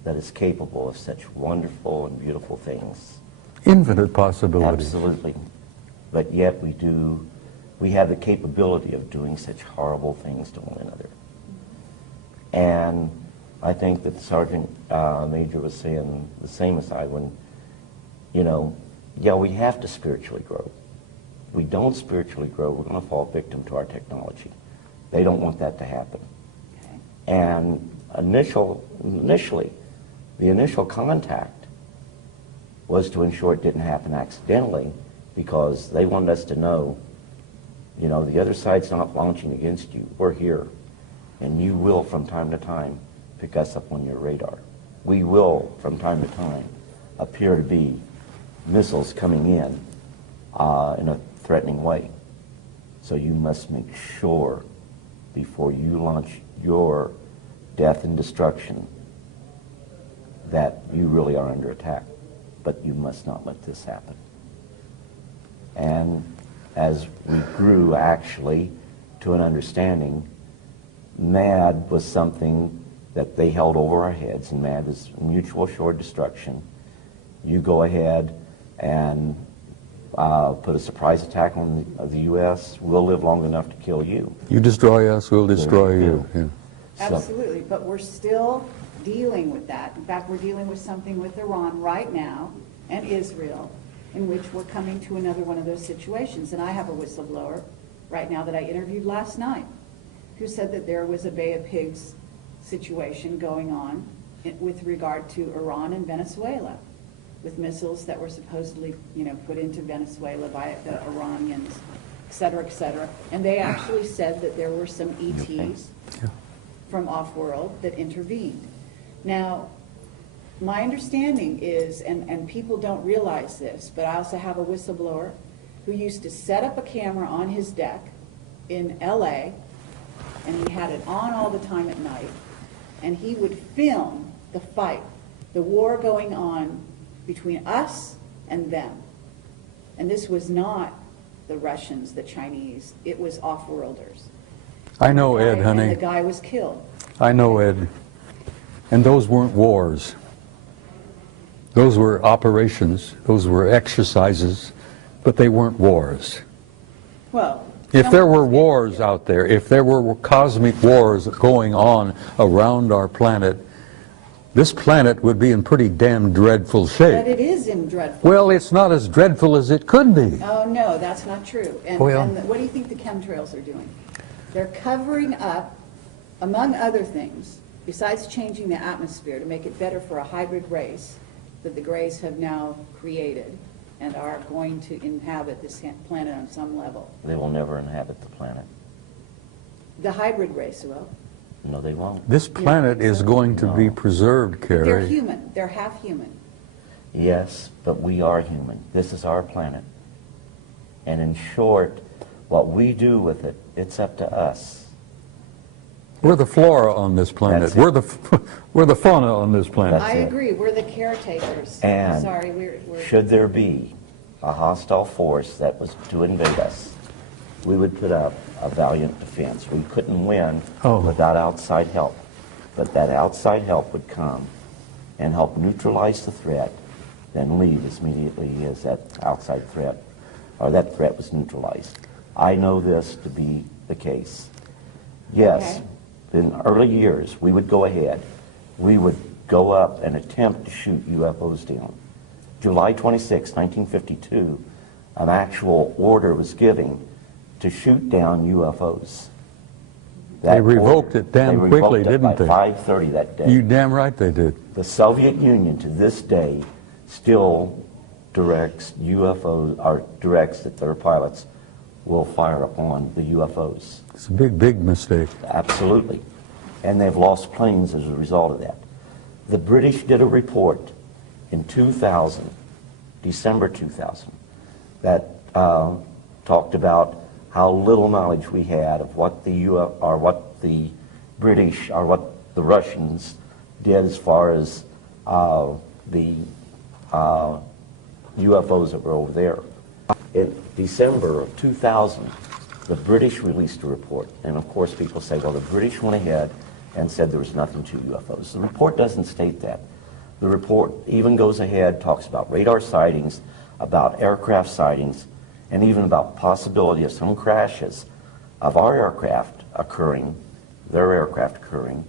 that is capable of such wonderful and beautiful things. Infinite possibilities. Absolutely. But yet we have the capability of doing such horrible things to one another. And I think that the Sergeant Major was saying the same as I when, you know, yeah, we have to spiritually grow. If we don't spiritually grow, we're going to fall victim to our technology. They don't want that to happen. Okay. And initially, the initial contact was to ensure it didn't happen accidentally, because they wanted us to know, you know, the other side's not launching against you. We're here. And you will, from time to time, pick us up on your radar. We will, from time to time, appear to be missiles coming in a threatening way. So you must make sure, before you launch your death and destruction, that you really are under attack. But you must not let this happen. And as we grew, actually, to an understanding, MAD was something that they held over our heads, and MAD is mutual assured destruction. You go ahead and put a surprise attack on the U.S., we'll live long enough to kill you. You destroy us, we'll destroy you. Yeah. Absolutely, but we're still dealing with that. In fact, we're dealing with something with Iran right now and Israel, in which we're coming to another one of those situations. And I have a whistleblower right now that I interviewed last night who said that there was a Bay of Pigs situation going on with regard to Iran and Venezuela, with missiles that were supposedly, you know, put into Venezuela by the Iranians, et cetera, et cetera. And they actually said that there were some ETs from off-world that intervened. Now, my understanding is, and people don't realize this, but I also have a whistleblower who used to set up a camera on his deck in LA, and he had it on all the time at night, and he would film the fight, the war going on between us and them. And this was not the Russians, the Chinese, it was off-worlders. I know, Ed, honey. And the guy was killed. I know, Ed. And those weren't wars. Those were operations, those were exercises, but they weren't wars. Well, if there were wars out there, if there were cosmic wars going on around our planet, this planet would be in pretty damn dreadful shape. but it is in dreadful. Well, it's not as dreadful as it could be. Oh, no, that's not true. And what do you think the chemtrails are doing? They're covering up, among other things, besides changing the atmosphere to make it better for a hybrid race that the Greys have now created and are going to inhabit this planet on some level. They will never inhabit the planet. The hybrid race will. No, they won't. This planet is going to be preserved, They're Carrie. human. They're half human. Yes, but we are human. This is our planet. And in short, what we do with it, it's up to us. We're the flora on this planet. That's it. We're the fauna on this planet. That's I it. agree. We're the caretakers. And Sorry, we're should there be a hostile force that was to invade us, we would put up a valiant defense. We couldn't win without outside help. But that outside help would come and help neutralize the threat, then leave as immediately as that outside threat, or that threat was neutralized. I know this to be the case. Yes, in early years, we would go ahead. We would go up and attempt to shoot UFOs down. July 26, 1952, an actual order was given to shoot down UFOs. They revoked it damn quickly, didn't they? By 5:30 that day. You damn right they did. The Soviet Union to this day still directs UFOs, or directs that their pilots will fire upon the UFOs. It's a big, big mistake. Absolutely. And they've lost planes as a result of that. The British did a report in 2000, December 2000, that talked about how little knowledge we had of what the British or what the Russians did as far as the UFOs that were over there. In December of 2000, the British released a report, and of course people say, well, the British went ahead and said there was nothing to UFOs. The report doesn't state that. The report even goes ahead, talks about radar sightings, about aircraft sightings, and even about possibility of some crashes of our aircraft occurring, their aircraft occurring,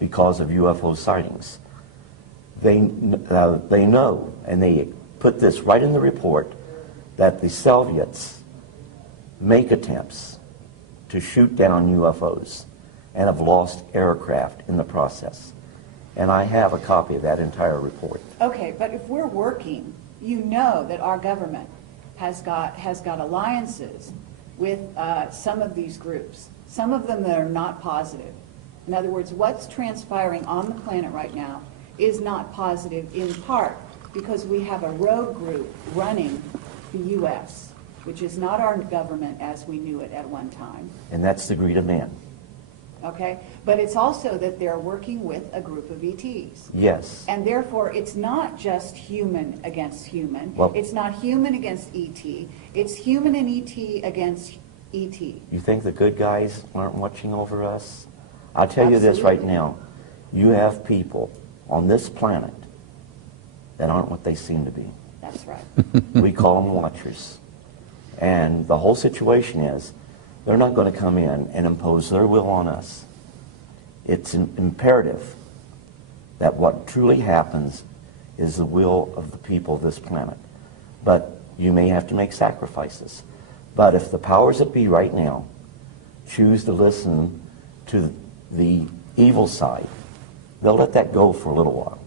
because of UFO sightings. They know, and they put this right in the report, that the Soviets make attempts to shoot down UFOs and have lost aircraft in the process. And I have a copy of that entire report. okay. But if we're working, you know that our government has got alliances with some of these groups. Some of them that are not positive. In other words, what's transpiring on the planet right now is not positive, in part because we have a rogue group running the U.S., which is not our government as we knew it at one time. And that's the greed of man. Okay? But it's also that they're working with a group of ETs. Yes. And therefore, it's not just human against human. Well, it's not human against ET. It's human and ET against ET. you think the good guys aren't watching over us? I'll tell you this right now. You have people on this planet that aren't what they seem to be. That's right. We call them watchers. And the whole situation is, they're not going to come in and impose their will on us. It's imperative that what truly happens is the will of the people of this planet. But you may have to make sacrifices. But if the powers that be right now choose to listen to the evil side, they'll let that go for a little while.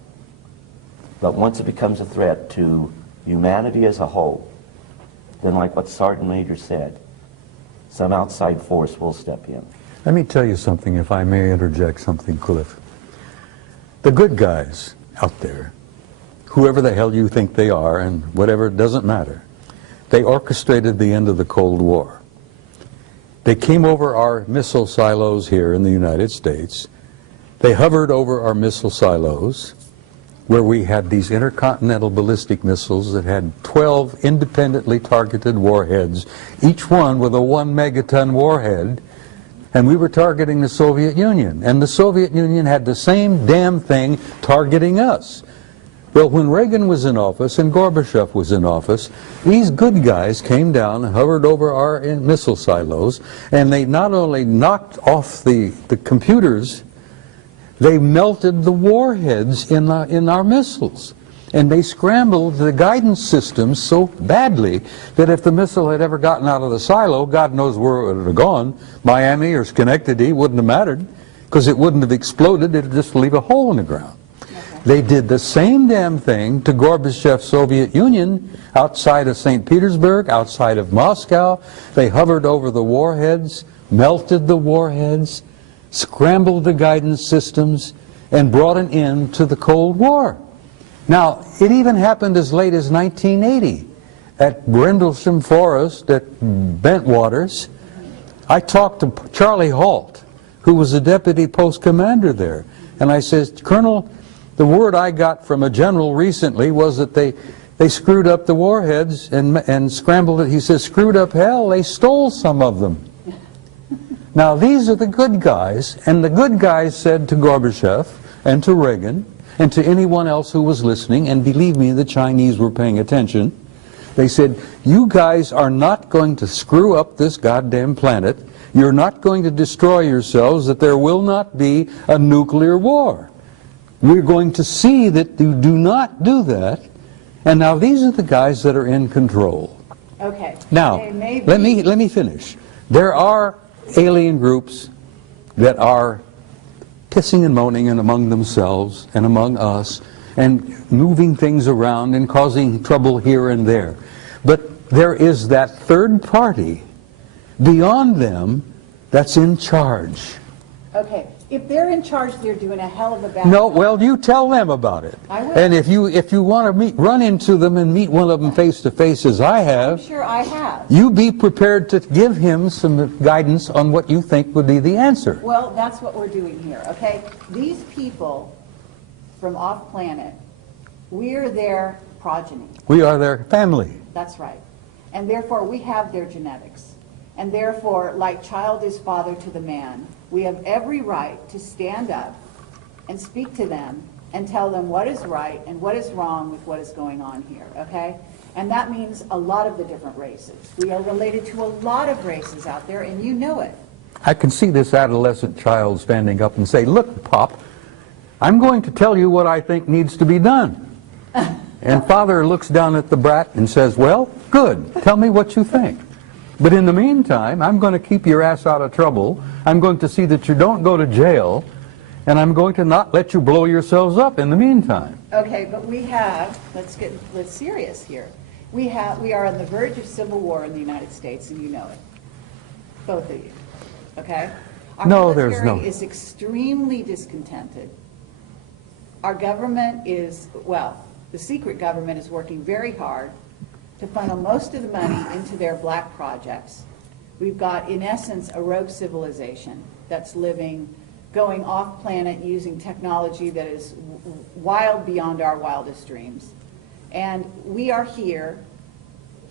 But once it becomes a threat to humanity as a whole, then like what Sergeant Major said, some outside force will step in. Let me tell you something, if I may interject something, Cliff. The good guys out there, whoever the hell you think they are, and whatever, it doesn't matter, they orchestrated the end of the Cold War. They came over our missile silos here in the United States. They hovered over our missile silos, where we had these intercontinental ballistic missiles that had 12 independently targeted warheads, each one with a 1 megaton warhead, and we were targeting the Soviet Union. And the Soviet Union had the same damn thing targeting us. Well, when Reagan was in office and Gorbachev was in office, these good guys came down and hovered over our missile silos, and they not only knocked off the computers, they melted the warheads in our missiles. And they scrambled the guidance systems so badly that if the missile had ever gotten out of the silo, God knows where it would have gone. Miami or Schenectady wouldn't have mattered, because it wouldn't have exploded. It would just leave a hole in the ground. Okay. They did the same damn thing to Gorbachev's Soviet Union outside of St. Petersburg, outside of Moscow. They hovered over the warheads, melted the warheads, scrambled the guidance systems, and brought an end to the Cold War. Now, it even happened as late as 1980 at Brindlesham Forest at Bentwaters. I talked to Charlie Halt, who was the deputy post commander there, and I said, Colonel, the word I got from a general recently was that they screwed up the warheads and scrambled it. He says, screwed up hell, they stole some of them. Now, these are the good guys, and the good guys said to Gorbachev and to Reagan and to anyone else who was listening, and believe me, the Chinese were paying attention, they said, you guys are not going to screw up this goddamn planet. You're not going to destroy yourselves, that there will not be a nuclear war. We're going to see that you do not do that. And now these are the guys that are in control. Okay. Now, let me finish. There are alien groups that are pissing and moaning and among themselves and among us and moving things around and causing trouble here and there. But there is that third party beyond them that's in charge. Okay. If they're in charge, they're doing a hell of a bad No, job. well, you tell them about it. I will. And if you want to run into them and meet one of them face to face, as I have, I'm sure I have. you be prepared to give him some guidance on what you think would be the answer. Well, that's what we're doing here, okay? These people from off-planet, we're their progeny. We are their family. That's right. And therefore, we have their genetics. And therefore, like child is father to the man, we have every right to stand up and speak to them and tell them what is right and what is wrong with what is going on here, okay? And that means a lot of the different races. We are related to a lot of races out there, and you know it. I can see this adolescent child standing up and say, look, Pop, I'm going to tell you what I think needs to be done. And father looks down at the brat and says, well, good, tell me what you think. But in the meantime, I'm going to keep your ass out of trouble. I'm going to see that you don't go to jail, and I'm going to not let you blow yourselves up in the meantime. Okay, but we have, let's serious here. We are on the verge of civil war in the United States, and you know it. Both of you, okay? Our military is extremely discontented. Our government is, well, the secret government is working very hard to funnel most of the money into their black projects. We've got, in essence, a rogue civilization that's going off planet using technology that is wild beyond our wildest dreams. And we are here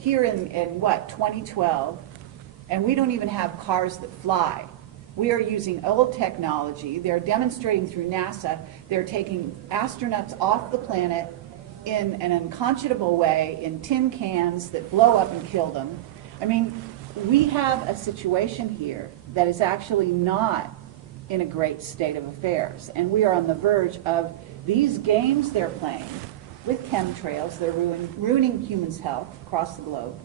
in what, 2012, and we don't even have cars that fly. We are using old technology. They're demonstrating through NASA. They're taking astronauts off the planet in an unconscionable way, in tin cans that blow up and kill them. I mean, we have a situation here that is actually not in a great state of affairs. And we are on the verge of these games they're playing with chemtrails. They're ruining humans' health across the globe,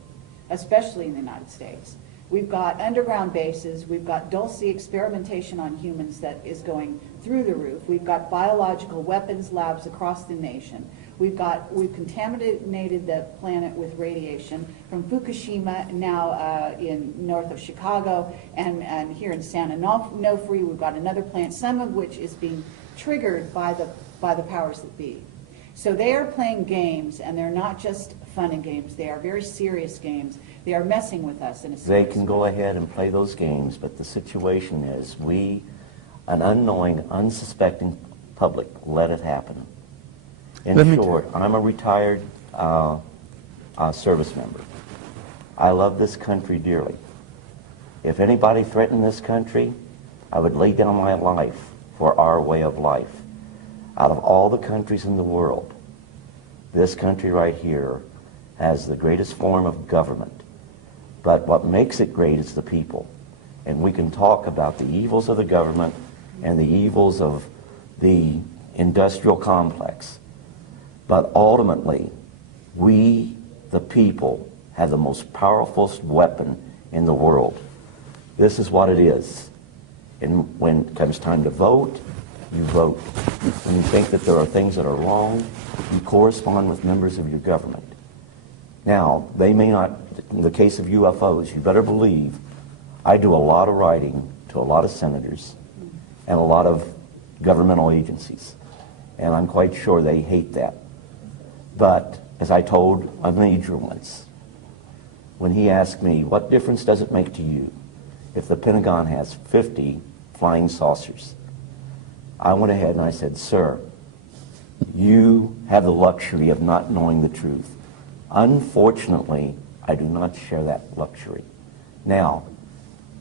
especially in the United States. We've got underground bases. We've got dulce experimentation on humans that is going through the roof. We've got biological weapons labs across the nation. We've contaminated the planet with radiation from Fukushima, now in north of Chicago, and here in San Onofre, we've got another plant, some of which is being triggered by the powers that be. So they are playing games, and they're not just fun and games. They are very serious games. They are messing with us in a serious way. They can go ahead and play those games, but the situation is we, an unknowing, unsuspecting public, let it happen. In short, I'm a retired service member. I love this country dearly. If anybody threatened this country, I would lay down my life for our way of life. Out of all the countries in the world, this country right here has the greatest form of government. But what makes it great is the people. And we can talk about the evils of the government and the evils of the industrial complex. But ultimately, we, the people, have the most powerful weapon in the world. This is what it is. And when it comes time to vote, you vote. When you think that there are things that are wrong, you correspond with members of your government. Now, they may not, in the case of UFOs, you better believe I do a lot of writing to a lot of senators and a lot of governmental agencies. And I'm quite sure they hate that. But as I told a major once, when he asked me, what difference does it make to you if the Pentagon has 50 flying saucers? I went ahead and I said, sir, you have the luxury of not knowing the truth. Unfortunately, I do not share that luxury. Now,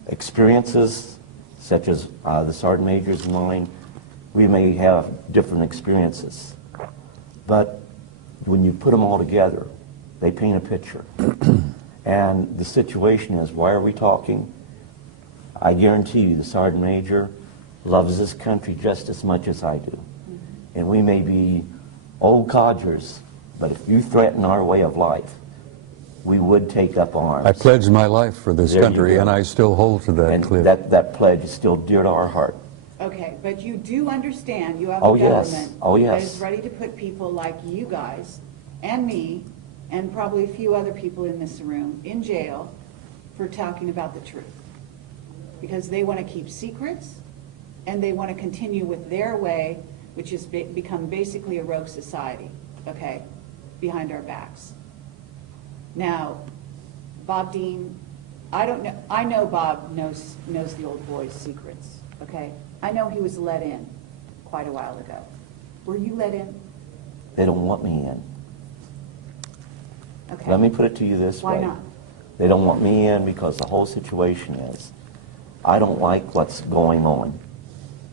experiences such as the Sergeant Major's and mine, we may have different experiences. But when you put them all together, they paint a picture. And the situation is, why are we talking? I guarantee you the Sergeant Major loves this country just as much as I do. And we may be old codgers, but if you threaten our way of life, we would take up arms. I pledged my life for this There you country, go. and I still hold to that, And Cliff. that pledge is still dear to our heart. Okay, but you do understand you have Oh, a yes. government Oh, that yes. is ready to put people like you guys and me and probably a few other people in this room in jail for talking about the truth. Because they want to keep secrets and they want to continue with their way, which has become basically a rogue society, okay, behind our backs. Now, Bob Dean, I don't know. I know Bob knows the old boy's secrets. Okay, I know he was let in quite a while ago. Were you let in? They don't want me in. Okay. Let me put it to you this way. Why not? They don't want me in because the whole situation is, I don't like what's going on,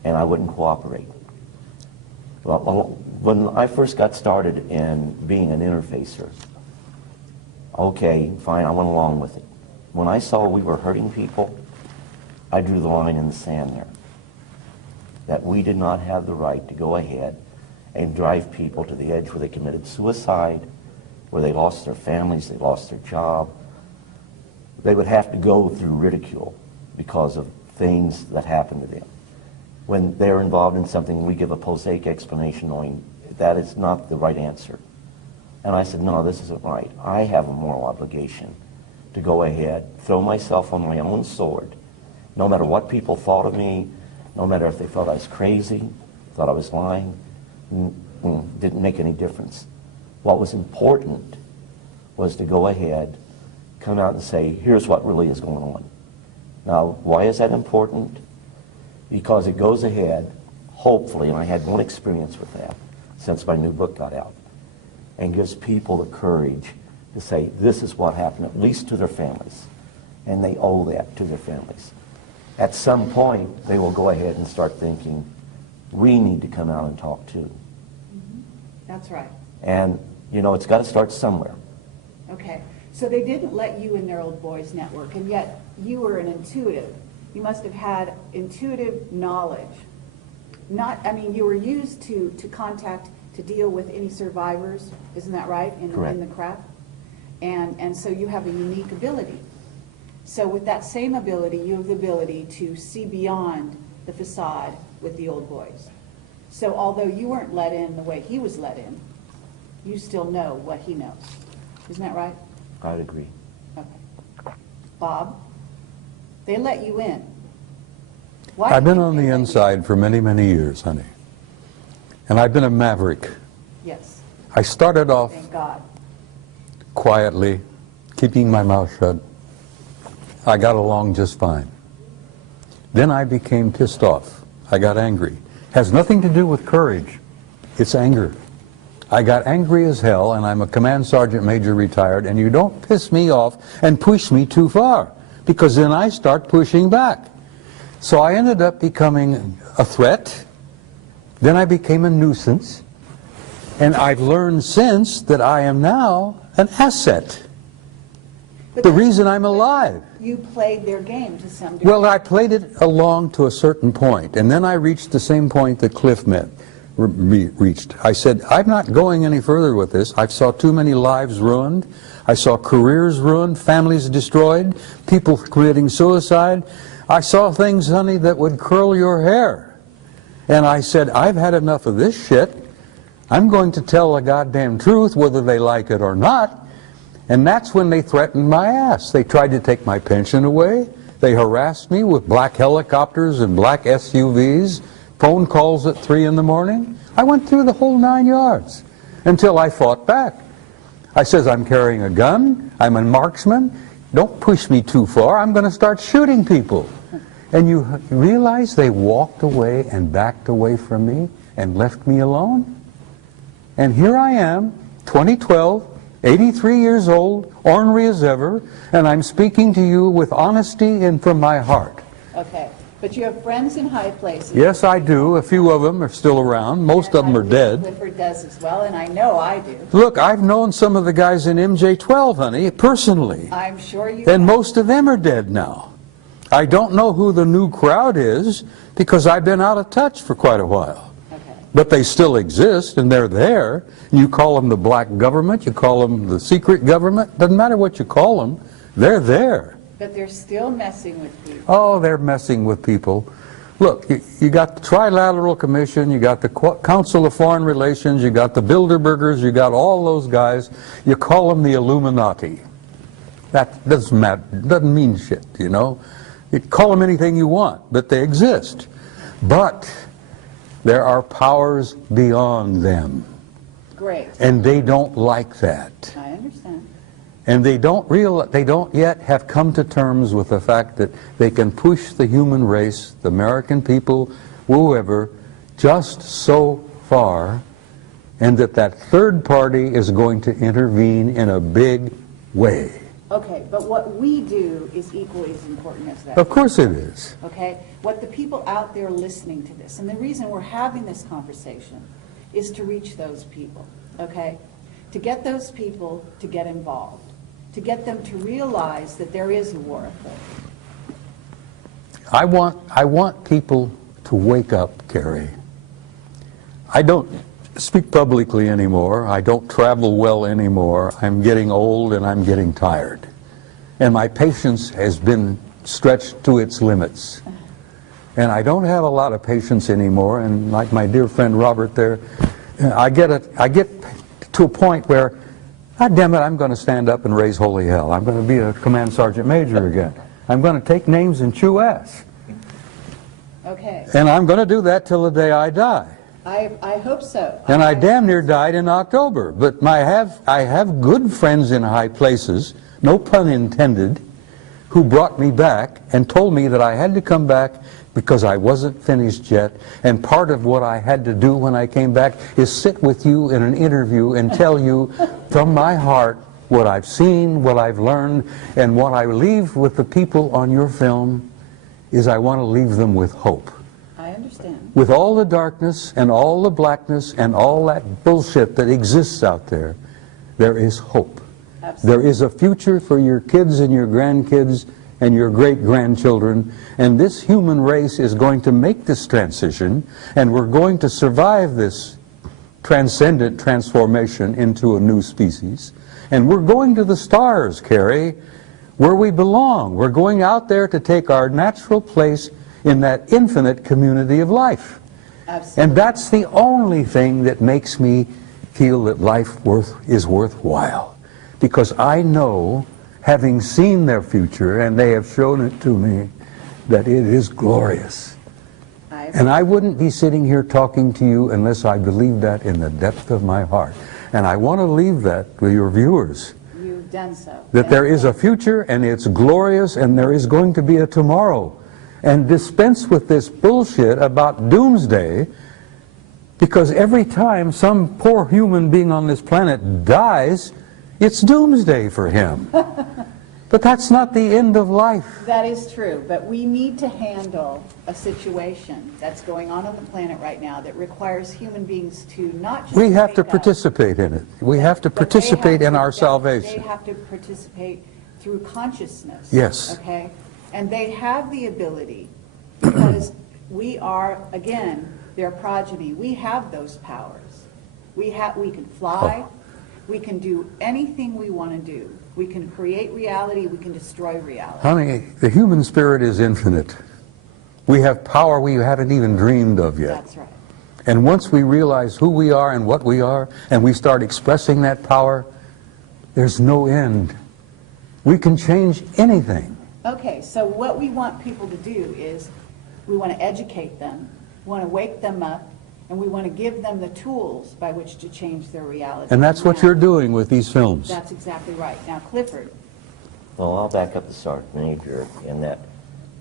and I wouldn't cooperate. Well, when I first got started in being an interfacer, okay, fine, I went along with it. When I saw we were hurting people, I drew the line in the sand there. That we did not have the right to go ahead and drive people to the edge where they committed suicide, where they lost their families, they lost their job. They would have to go through ridicule because of things that happened to them. When they're involved in something, we give a prosaic explanation knowing that is not the right answer. And I said, no, this isn't right. I have a moral obligation to go ahead, throw myself on my own sword, no matter what people thought of me, no matter if they thought I was crazy, thought I was lying, didn't make any difference. What was important was to go ahead, come out and say, here's what really is going on. Now, why is that important? Because it goes ahead, hopefully, and I had one experience with that since my new book got out, and gives people the courage to say, this is what happened, at least to their families. And they owe that to their families. At some point, they will go ahead and start thinking, we need to come out and talk too. Mm-hmm. That's right. And, you know, it's got to start somewhere. Okay. So they didn't let you in their old boys network, and yet you were an intuitive. You must have had intuitive knowledge. You were used to contact, to deal with any survivors, isn't that right, in the craft? And so you have a unique ability. So with that same ability, you have the ability to see beyond the facade with the old boys. So although you weren't let in the way he was let in, you still know what he knows. Isn't that right? I'd agree. Okay. Bob, they let you in. Why I've did been they on the let you inside for many, many years, honey. And I've been a maverick. in? Yes. I started off Thank God. quietly, keeping my mouth shut. I got along just fine. Then I became pissed off. I got angry. Has nothing to do with courage. It's anger. I got angry as hell, and I'm a command sergeant major retired, and you don't piss me off and push me too far, because then I start pushing back. So I ended up becoming a threat. Then I became a nuisance. And I've learned since that I am now an asset. The reason I'm alive. You played their game to some degree. Well, I played it along to a certain point, and then I reached the same point that Cliff reached. I said, I'm not going any further with this. I saw too many lives ruined. I saw careers ruined, families destroyed, people committing suicide. I saw things, honey, that would curl your hair. And I said, I've had enough of this shit. I'm going to tell the goddamn truth, whether they like it or not. And that's when they threatened my ass. They tried to take my pension away. They harassed me with black helicopters and black SUVs, phone calls at 3 in the morning. I went through the whole 9 yards until I fought back. I says, I'm carrying a gun, I'm a marksman, don't push me too far, I'm going to start shooting people. And you realize they walked away and backed away from me and left me alone? And here I am, 2012, 83 years old, ornery as ever, and I'm speaking to you with honesty and from my heart. Okay, but you have friends in high places. Yes, I do. A few of them are still around. Most of them are dead. Clifford does as well, and I know I do. Look, I've known some of the guys in MJ-12, honey, personally. I'm sure you And have. most of them are dead now. I don't know who the new crowd is because I've been out of touch for quite a while. Okay. But they still exist, and they're there. You call them the black government, you call them the secret government, doesn't matter what you call them, they're there. But they're still messing with people. Oh, they're messing with people. Look, you got the Trilateral Commission, you got the Council of Foreign Relations, you got the Bilderbergers, you got all those guys. You call them the Illuminati. That doesn't matter, doesn't mean shit, you know. You call them anything you want, but they exist. But there are powers beyond them. Great. And they don't like that. I understand. And they don't yet have come to terms with the fact that they can push the human race, the American people, whoever, just so far, and that third party is going to intervene in a big way. Okay, but what we do is equally as important as that. Of course it is. Okay? What the people out there listening to this, and the reason we're having this conversation is to reach those people, okay? To get those people to get involved, to get them to realize that there is a war afoot. I want people to wake up, Carrie. I don't speak publicly anymore. I don't travel well anymore. I'm getting old and I'm getting tired. And my patience has been stretched to its limits. And I don't have a lot of patience anymore. And like my dear friend Robert there, I get to a point where, God damn it, I'm going to stand up and raise holy hell. I'm going to be a command sergeant major again. I'm going to take names and chew ass. Okay. And I'm going to do that till the day I die. I hope so. And I damn near died in October. But I have good friends in high places, no pun intended, who brought me back and told me that I had to come back because I wasn't finished yet. And part of what I had to do when I came back is sit with you in an interview and tell you from my heart what I've seen, what I've learned, and what I leave with the people on your film is I want to leave them with hope. I understand. With all the darkness and all the blackness and all that bullshit that exists out there, there is hope. Absolutely. There is a future for your kids and your grandkids and your great-grandchildren, and this human race is going to make this transition, and we're going to survive this transcendent transformation into a new species. And we're going to the stars, Carrie, where we belong. We're going out there to take our natural place in that infinite community of life. Absolutely. And that's the only thing that makes me feel that life is worthwhile. Because I know, having seen their future, and they have shown it to me, that it is glorious. And I wouldn't be sitting here talking to you unless I believed that in the depth of my heart. And I want to leave that with your viewers. You've done so. That there is a future, and it's glorious, and there is going to be a tomorrow. And dispense with this bullshit about doomsday, because every time some poor human being on this planet dies, it's doomsday for him. But that's not the end of life. That is true, but we need to handle a situation that's going on the planet right now that requires human beings to not just We have to wake up, participate in it. We have to but they participate have in to- our They salvation. have to participate through consciousness. Yes. Okay? And they have the ability, because we are, again, their progeny. We have those powers. We can fly. We can do anything we want to do. We can create reality. We can destroy reality. Honey, the human spirit is infinite. We have power we haven't even dreamed of yet. That's right. And once we realize who we are and what we are, and we start expressing that power, there's no end. We can change anything. Okay, so what we want people to do is we want to educate them, we want to wake them up, and we want to give them the tools by which to change their reality. And that's what you're doing with these films. That's exactly right. Now, Clifford. Well, I'll back up the Sergeant Major in that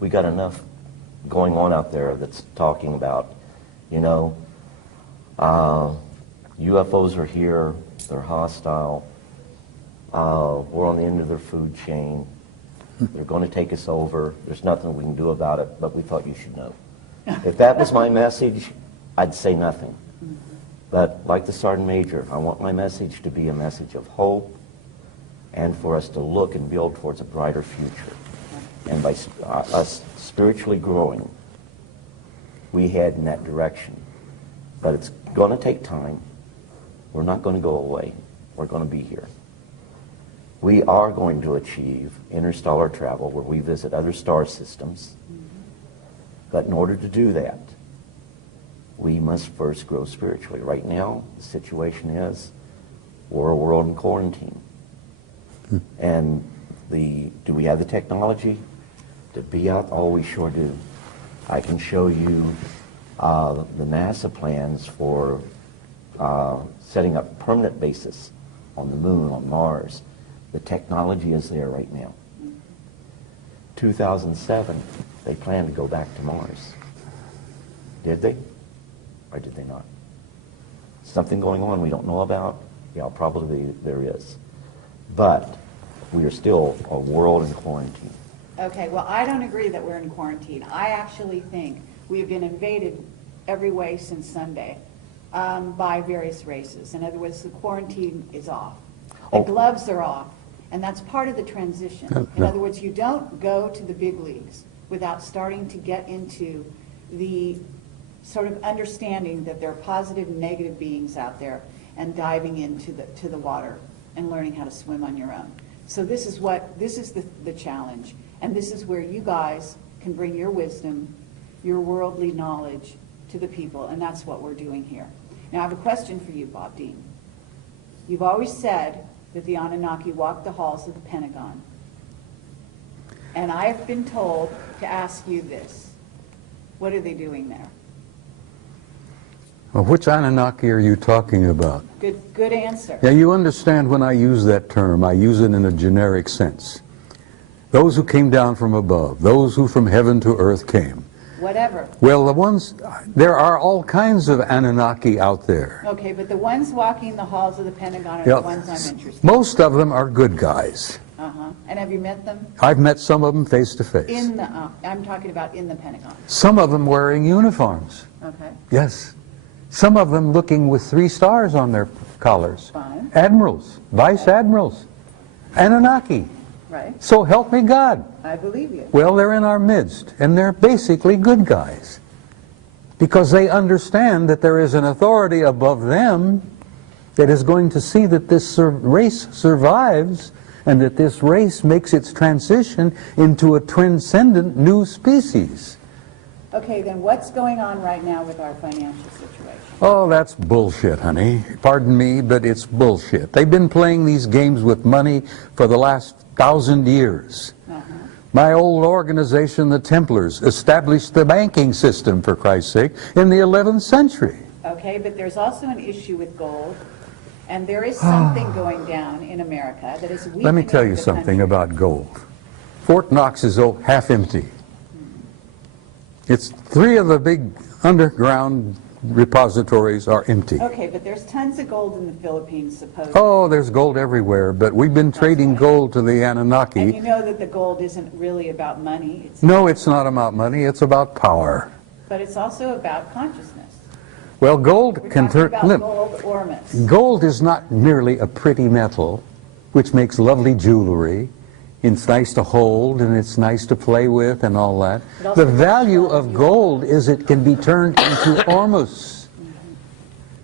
we got enough going on out there that's talking about, you know, UFOs are here, they're hostile, we're on the end of their food chain, they're going to take us over, there's nothing we can do about it, but we thought you should know. If that was my message, I'd say nothing. But like the Sergeant Major, I want my message to be a message of hope and for us to look and build towards a brighter future. And by us spiritually growing, we head in that direction. But it's going to take time. We're not going to go away. We're going to be here. We are going to achieve interstellar travel where we visit other star systems. But in order to do that, we must first grow spiritually. Right now, the situation is we're a world in quarantine. And do we have the technology to be out? Oh, we sure do. I can show you the NASA plans for setting up permanent bases on the moon, on Mars. The technology is there right now. 2007, they planned to go back to Mars. Did they? Or did they not? Something going on we don't know about? Yeah, probably there is. But we are still a world in quarantine. Okay, well, I don't agree that we're in quarantine. I actually think we have been invaded every way since Sunday by various races. In other words, the quarantine is off. The gloves are off, and that's part of the transition. In other words, you don't go to the big leagues without starting to get into the sort of understanding that there are positive and negative beings out there and diving into the water and learning how to swim on your own. So this is the challenge, and this is where you guys can bring your wisdom, your worldly knowledge to the people, and that's what we're doing here. Now, I have a question for you, Bob Dean. You've always said that the Anunnaki walk the halls of the Pentagon, and I have been told to ask you this. What are they doing there? Well, which Anunnaki are you talking about? Good answer. Yeah, you understand when I use that term, I use it in a generic sense. Those who came down from above, those who from heaven to earth came. Whatever. Well, there are all kinds of Anunnaki out there. Okay, but the ones walking the halls of the Pentagon are the ones I'm interested in. Most of them are good guys. And have you met them? I've met some of them face to face. I'm talking about in the Pentagon. Some of them wearing uniforms. Okay. Yes. Some of them looking with 3 stars on their collars. Fine. Admirals, vice admirals, Anunnaki. Right. So help me God. I believe you. Well, they're in our midst, and they're basically good guys. Because they understand that there is an authority above them that is going to see that this race survives and that this race makes its transition into a transcendent new species. Okay, then what's going on right now with our financial situation? Oh, that's bullshit, honey. Pardon me, but it's bullshit. They've been playing these games with money for the last 1,000 years. My old organization, the Templars, established the banking system, for Christ's sake, in the 11th century. Okay, but there's also an issue with gold, and there is something going down in America that is weakening. Let me tell you something about gold. Fort Knox is half empty. It's 3 of the big underground repositories are empty. Okay, but there's tons of gold in the Philippines, supposedly. Oh, there's gold everywhere, but we've been trading gold to the Anunnaki. And you know that the gold isn't really about money. No, it's not about money, it's about power. But it's also about consciousness. Well, gold can turn... Gold ormus. Gold is not merely a pretty metal, which makes lovely jewelry. It's nice to hold, and it's nice to play with, and all that. The value of gold is it can be turned into ormus.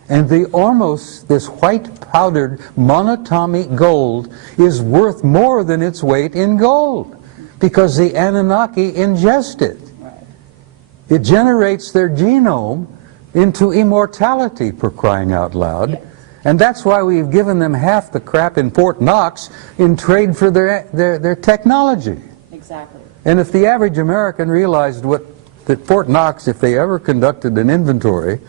And the ormus, this white powdered monatomic gold, is worth more than its weight in gold, because the Anunnaki ingest it. It generates their genome into immortality, for crying out loud. Yes. And that's why we've given them half the crap in Fort Knox in trade for their technology. Exactly. And if the average American realized that Fort Knox, if they ever conducted an inventory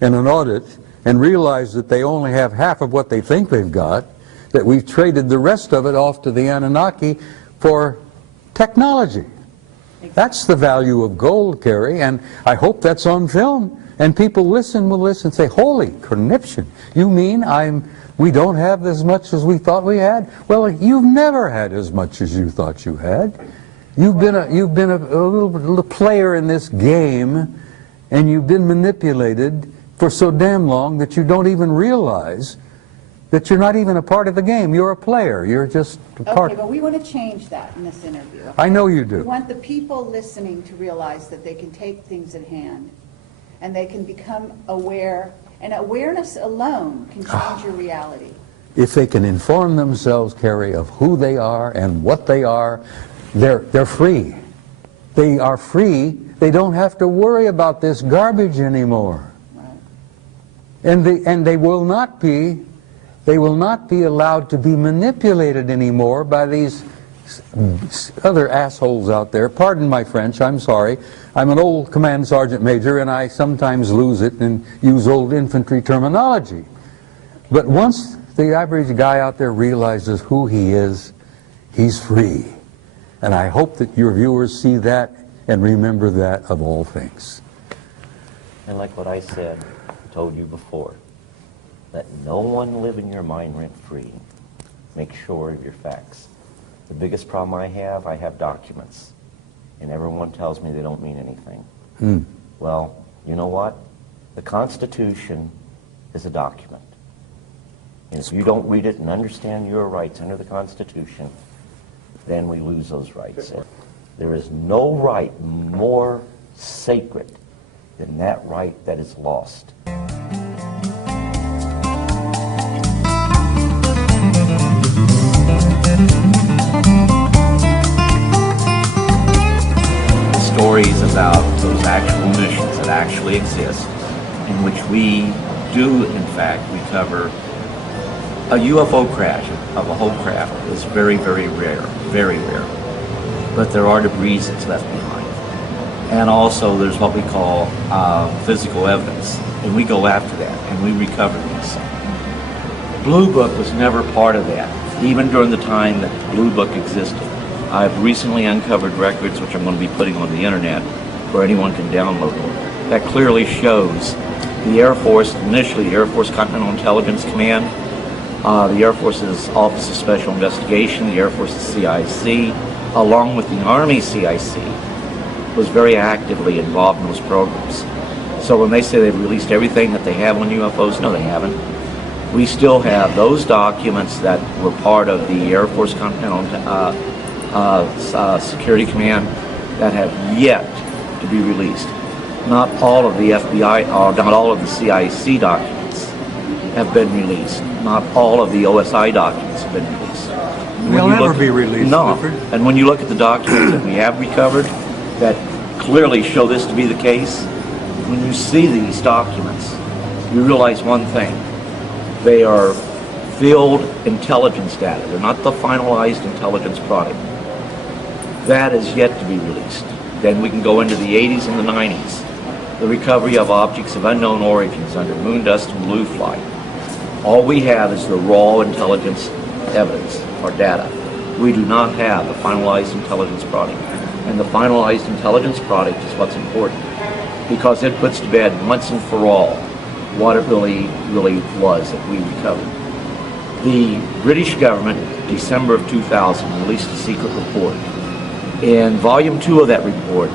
and an audit and realized that they only have half of what they think they've got, that we've traded the rest of it off to the Anunnaki for technology. That's the value of gold, Carrie, and I hope that's on film. And people will listen and say, holy conniption, you mean we don't have as much as we thought we had? Well, you've never had as much as you thought you had. You've been a little player in this game, and you've been manipulated for so damn long that you don't even realize that you're not even a part of the game. You're a player. You're just a part. Okay, but we want to change that in this interview. I know you do. We want the people listening to realize that they can take things in hand and they can become aware, and awareness alone can change your reality. If they can inform themselves, Carrie, of who they are and what they are, they're free. They are free. They don't have to worry about this garbage anymore. Right. And they will not be allowed to be manipulated anymore by these other assholes out there. Pardon my French, I'm sorry. I'm an old command sergeant major and I sometimes lose it and use old infantry terminology. But once the average guy out there realizes who he is, he's free. And I hope that your viewers see that and remember that of all things. And like what I said, told you before, let no one live in your mind rent-free. Make sure of your facts. The biggest problem I have documents. And everyone tells me they don't mean anything. Well, you know what? The Constitution is a document. And if you don't read it and understand your rights under the Constitution, then we lose those rights. There is no right more sacred than that right that is lost. Stories about those actual missions that actually exist, in which we do, in fact, recover a UFO crash of a whole craft is very, very rare, very rare. But there are debris that's left behind. And also there's what we call physical evidence, and we go after that, and we recover these. Blue Book was never part of that, even during the time that Blue Book existed. I've recently uncovered records, which I'm going to be putting on the internet, where anyone can download them, that clearly shows the Air Force, initially the Air Force Continental Intelligence Command, the Air Force's Office of Special Investigation, the Air Force's CIC, along with the Army CIC, was very actively involved in those programs. So when they say they've released everything that they have on UFOs, no, they haven't. We still have those documents that were part of the Air Force Continental Security Command that have yet to be released. Not all of the FBI, or not all of the CIC documents have been released. Not all of the OSI documents have been released. They'll never be released. No. And when you look at the documents that we have recovered that clearly show this to be the case, when you see these documents, you realize one thing. They are field intelligence data. They're not the finalized intelligence product. That is yet to be released. Then we can go into the 80s and the 90s. The recovery of objects of unknown origins under moon dust and blue flight. All we have is the raw intelligence evidence or data. We do not have the finalized intelligence product. And the finalized intelligence product is what's important, because it puts to bed once and for all what it really was that we recovered. The British government, December of 2000, released a secret report. In volume 2 of that report,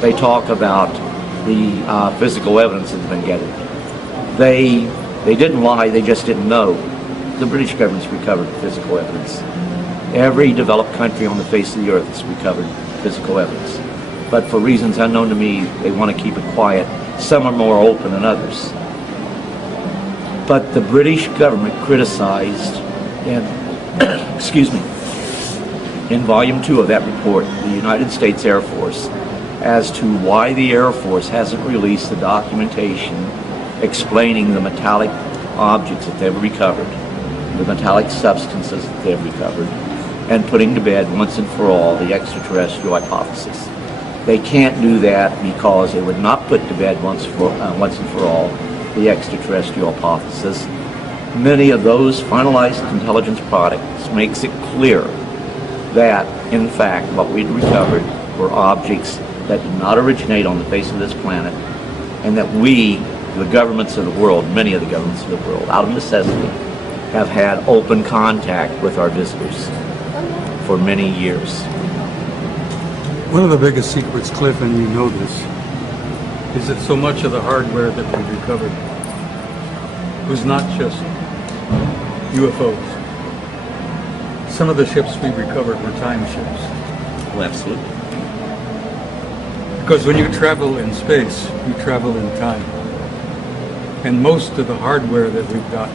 they talk about the physical evidence that's been gathered. They didn't lie, they just didn't know. The British government's recovered physical evidence. Every developed country on the face of the earth has recovered physical evidence. But for reasons unknown to me, they want to keep it quiet. Some are more open than others. But the British government criticized, in volume 2 of that report, the United States Air Force, as to why the Air Force hasn't released the documentation explaining the metallic objects that they've recovered, the metallic substances that they've recovered, and putting to bed once and for all the extraterrestrial hypothesis. They can't do that because it would not put to bed once and for all the extraterrestrial hypothesis. Many of those finalized intelligence products makes it clear that, in fact, what we'd recovered were objects that did not originate on the face of this planet, and that we, the governments of the world, many of the governments of the world, out of necessity, have had open contact with our visitors for many years. One of the biggest secrets, Cliff, and you know this, is that so much of the hardware that we recovered was not just UFOs. Some of the ships we recovered were time ships. Well, absolutely. Because when you travel in space, you travel in time. And most of the hardware that we've got,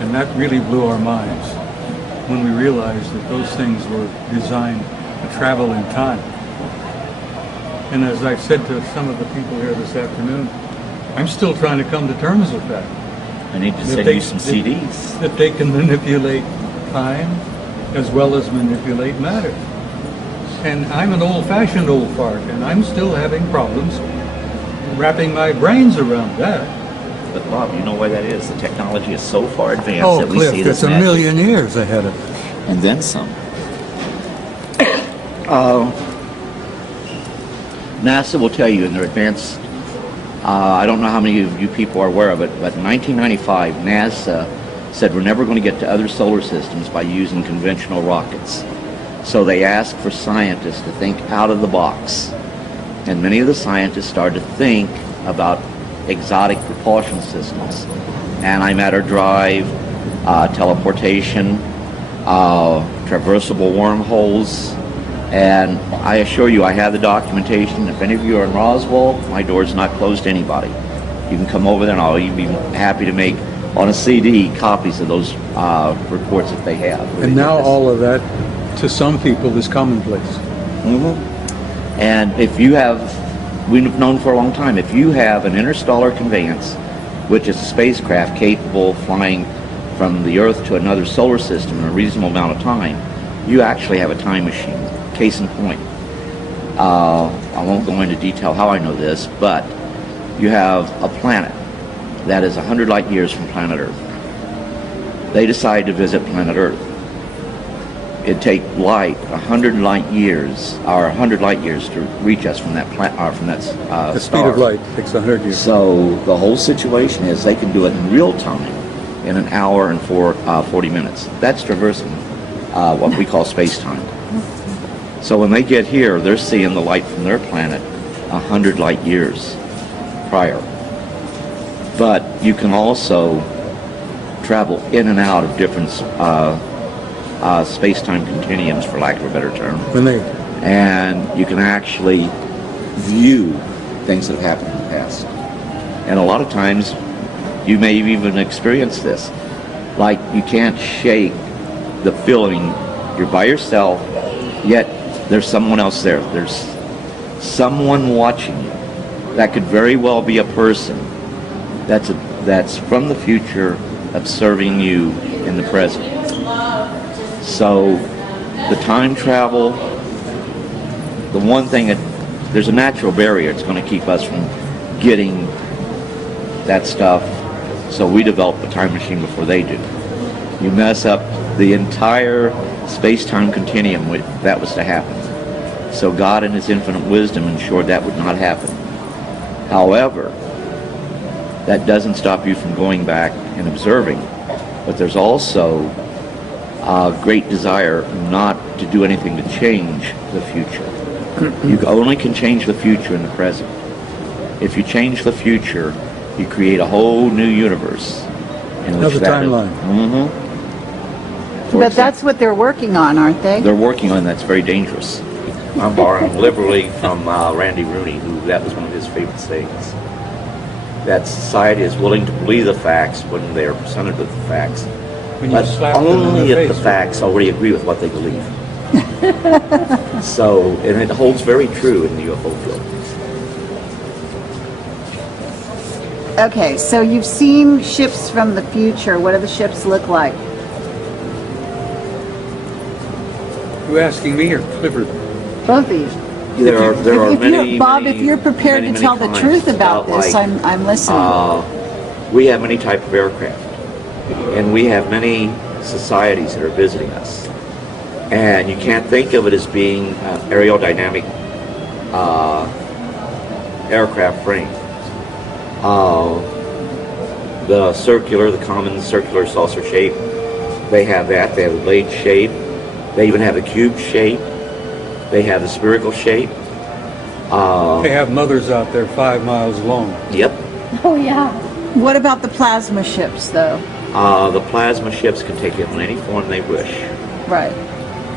and that really blew our minds when we realized that those things were designed to travel in time. And as I've said to some of the people here this afternoon, I'm still trying to come to terms with that. I need to send you some CDs. That they can manipulate time as well as manipulate matter. And I'm an old-fashioned old fart, and I'm still having problems wrapping my brains around that. But Bob, you know why that is? The technology is so far advanced that we Cliff, see this it's a magic. million years ahead of it. And then some. NASA will tell you in their advanced, I don't know how many of you people are aware of it, but in 1995, NASA said we're never going to get to other solar systems by using conventional rockets. So they asked for scientists to think out of the box. And many of the scientists started to think about exotic propulsion systems, antimatter drive, teleportation, traversable wormholes, and I assure you I have the documentation. If any of you are in Roswell, my door's not closed to anybody. You can come over there and I'll even be happy to make on a CD copies of those reports that they have. And now all of that, to some people, is commonplace. Mm-hmm. And if you have, we've known for a long time, if you have an interstellar conveyance, which is a spacecraft capable of flying from the Earth to another solar system in a reasonable amount of time, you actually have a time machine. Case in point. I won't go into detail how I know this, but you have a planet that is 100 light years from planet Earth. They decide to visit planet Earth. It'd take light 100 light years, or 100 light years to reach us from that The speed star. of light takes 100 years. So the whole situation is they can do it in real time in an hour and 40 minutes. That's traversing what we call space-time. So when they get here, they're seeing the light from their planet 100 light years prior. But you can also travel in and out of different space-time continuums, for lack of a better term. And you can actually view things that have happened in the past. And a lot of times, you may even experience this. Like, you can't shake the feeling you're by yourself, yet there's someone else there. There's someone watching you. That could very well be a person that's from the future observing you in the present. So the time travel, the one thing there's a natural barrier. It's going to keep us from getting that stuff. So we develop a time machine before they do. You mess up the entire space-time continuum that was to happen. So God in his infinite wisdom ensured that would not happen. However, that doesn't stop you from going back and observing. But there's also a great desire not to do anything to change the future. You only can change the future in the present. If you change the future, you create a whole new universe. Another timeline. Mm-hmm. But that's what they're working on, aren't they? They're working on that's very dangerous. I'm borrowing liberally from Randy Rooney, who that was one of his favorite sayings. That society is willing to believe the facts when they are presented with the facts, but only if the facts already agree with what they believe. So, and it holds very true in the UFO field. Okay, so you've seen ships from the future. What do the ships look like? You asking me or Clifford? Both of you. There are If many, you're, Bob, many, if you're prepared many, to tell many the kinds. truth about this, Like, I'm listening. we have many types of aircraft, and we have many societies that are visiting us. And you can't think of it as being aerodynamic aircraft frame. The circular, the common circular saucer shape, they have that. They have a blade shape. They even have a cube shape. They have the spherical shape. They have mothers out there 5 miles long. Yep. Oh, yeah. What about the plasma ships, though? The plasma ships can take it in any form they wish. Right.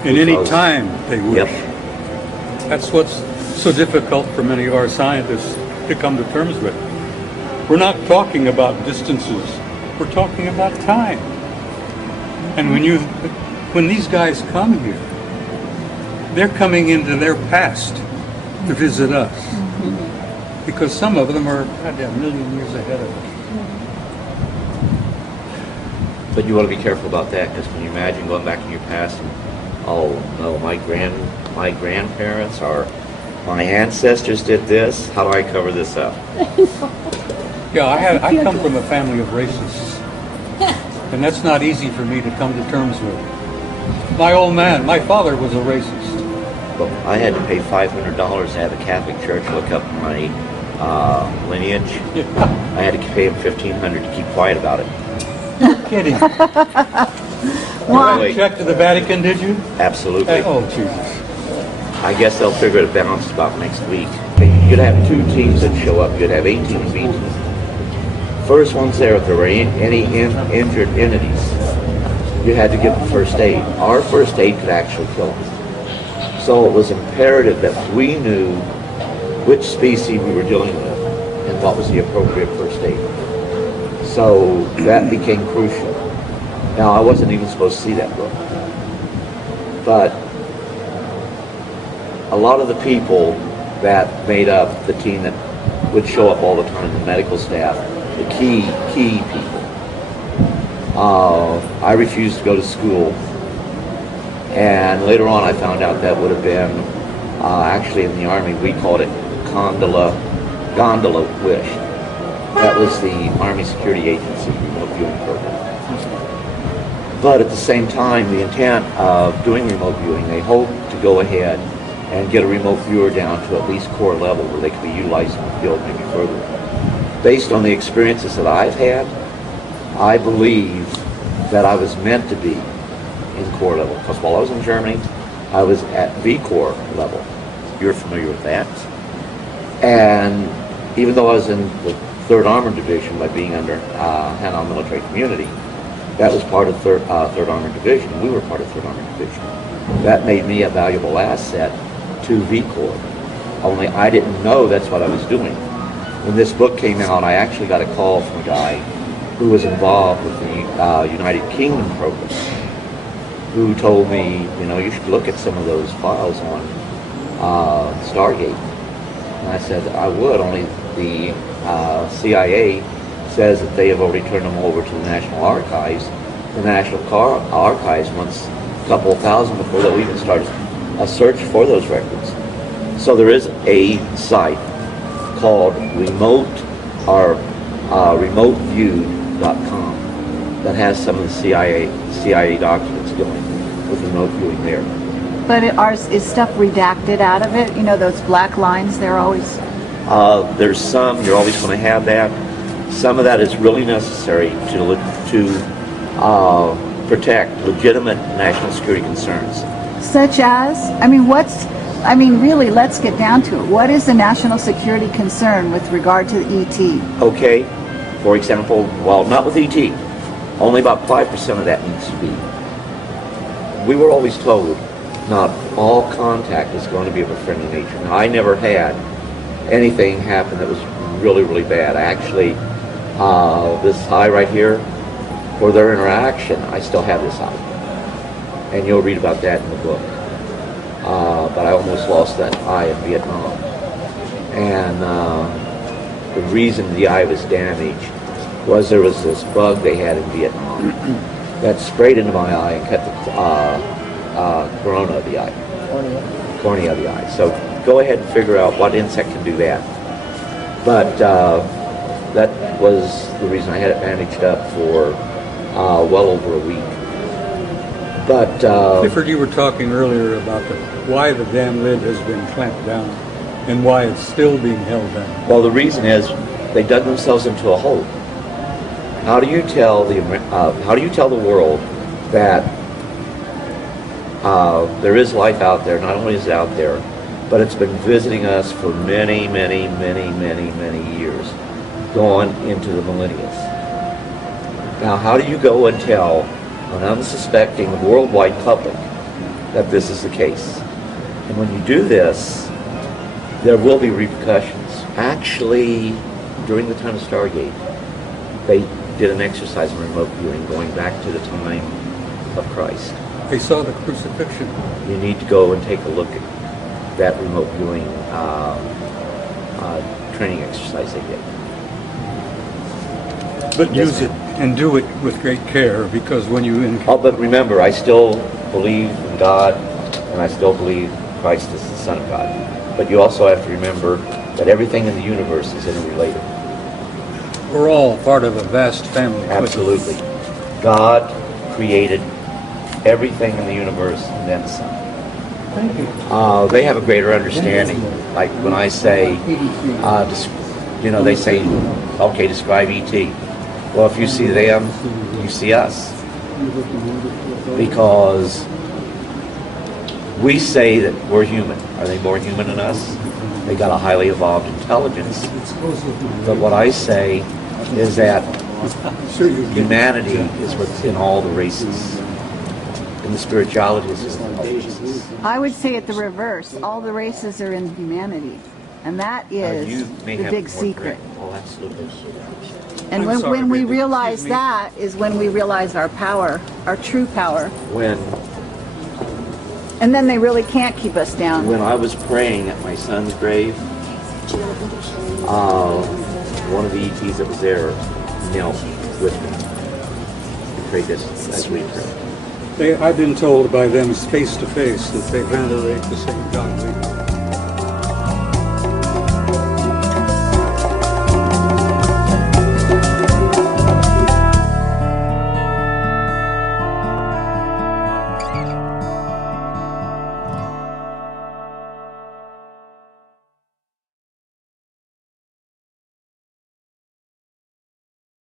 In any Because- time they wish. Yep. That's what's so difficult for many of our scientists to come to terms with. We're not talking about distances. We're talking about time. And when these guys come here, they're coming into their past to visit us. Because some of them are goddamn million years ahead of us. But you want to be careful about that, because when you imagine going back in your past and, oh no, my grandparents or my ancestors did this, how do I cover this up? Yeah, I come from a family of racists. And that's not easy for me to come to terms with. My old man, my father was a racist. But I had to pay $500 to have a Catholic church look up my lineage. I had to pay him $1,500 to keep quiet about it. Kidding. Well, Wait. Check to the Vatican, did you? Absolutely. Oh, Jesus. I guess they'll figure it balanced about next week. You'd have two teams that show up. You'd have A team and B team. First ones there, if there were any injured entities, you had to give them first aid. Our first aid could actually kill them. So it was imperative that we knew which species we were dealing with and what was the appropriate first aid. So that became crucial. Now, I wasn't even supposed to see that book. But a lot of the people that made up the team that would show up all the time, the medical staff, the key people, I refused to go to school. And later on I found out that would have been, actually in the Army, we called it gondola wish. That was the Army Security Agency remote viewing program. But at the same time, the intent of doing remote viewing, they hoped to go ahead and get a remote viewer down to at least core level where they could be utilized in the field maybe further. Based on the experiences that I've had, I believe that I was meant to be in core level. Because while I was in Germany, I was at V Corps level. You're familiar with that. And even though I was in the 3rd Armored Division by being under Hanau Military Community, that was part of 3rd Armored Division. We were part of 3rd Armored Division. That made me a valuable asset to V Corps. Only I didn't know that's what I was doing. When this book came out, I actually got a call from a guy who was involved with the United Kingdom program, who told me, you should look at some of those files on Stargate. And I said, I would, only the CIA says that they have already turned them over to the National Archives. The National Archives wants a couple thousand before they'll even start a search for those records. So there is a site called remoteviewed.com that has some of the CIA documents going with remote viewing there. but is stuff redacted out of it? Those black lines, they're always... There's some, you're always going to have that. Some of that is really necessary to protect legitimate national security concerns. Such as? Really, let's get down to it. What is the national security concern with regard to the ET? Okay, for example, well, not with ET. Only about 5% of that needs to be. We were always told not all contact is going to be of a friendly nature. Now, I never had anything happen that was really, really bad. Actually, this eye right here, for their interaction, I still have this eye. And you'll read about that in the book. But I almost lost that eye in Vietnam. And the reason the eye was damaged was there was this bug they had in Vietnam that sprayed into my eye and cut corona of the eye. Cornea of the eye. So go ahead and figure out what insect can do that. But that was the reason I had it bandaged up for well over a week. But Clifford, you were talking earlier about why the dam lid has been clamped down and why it's still being held down. well, the reason is they dug themselves into a hole. How do you tell the world that there is life out there? Not only is it out there, but it's been visiting us for many, many, many, many, many years, going into the millennia. Now, how do you go and tell an unsuspecting worldwide public that this is the case? And when you do this, there will be repercussions. Actually, during the time of Stargate, they did an exercise in remote viewing going back to the time of Christ. They saw the crucifixion. You need to go and take a look at that remote viewing training exercise they did. But use it and do it with great care, because when you But remember, I still believe in God, and I still believe Christ is the Son of God. But you also have to remember that everything in the universe is interrelated. we're all part of a vast family. Absolutely. God created everything in the universe and then some. Thank you. They have a greater understanding. Like when I say, they say, okay, describe E.T. Well, if you see them, you see us. Because we say that we're human. Are they more human than us? They got a highly evolved intelligence. But what I say is that humanity is within all the races. And the spirituality is within all the races. I would say it the reverse. All the races are in humanity. And that is You may the have big more secret. correct. Oh, absolutely. And I'm sorry, when we excuse realize me. that is when we realize our power, our true power. When And then they really can't keep us down. When I was praying at my son's grave, one of the ETs that was there knelt with me. We prayed this as we prayed. I've been told by them face to face that they venerate the same God we do.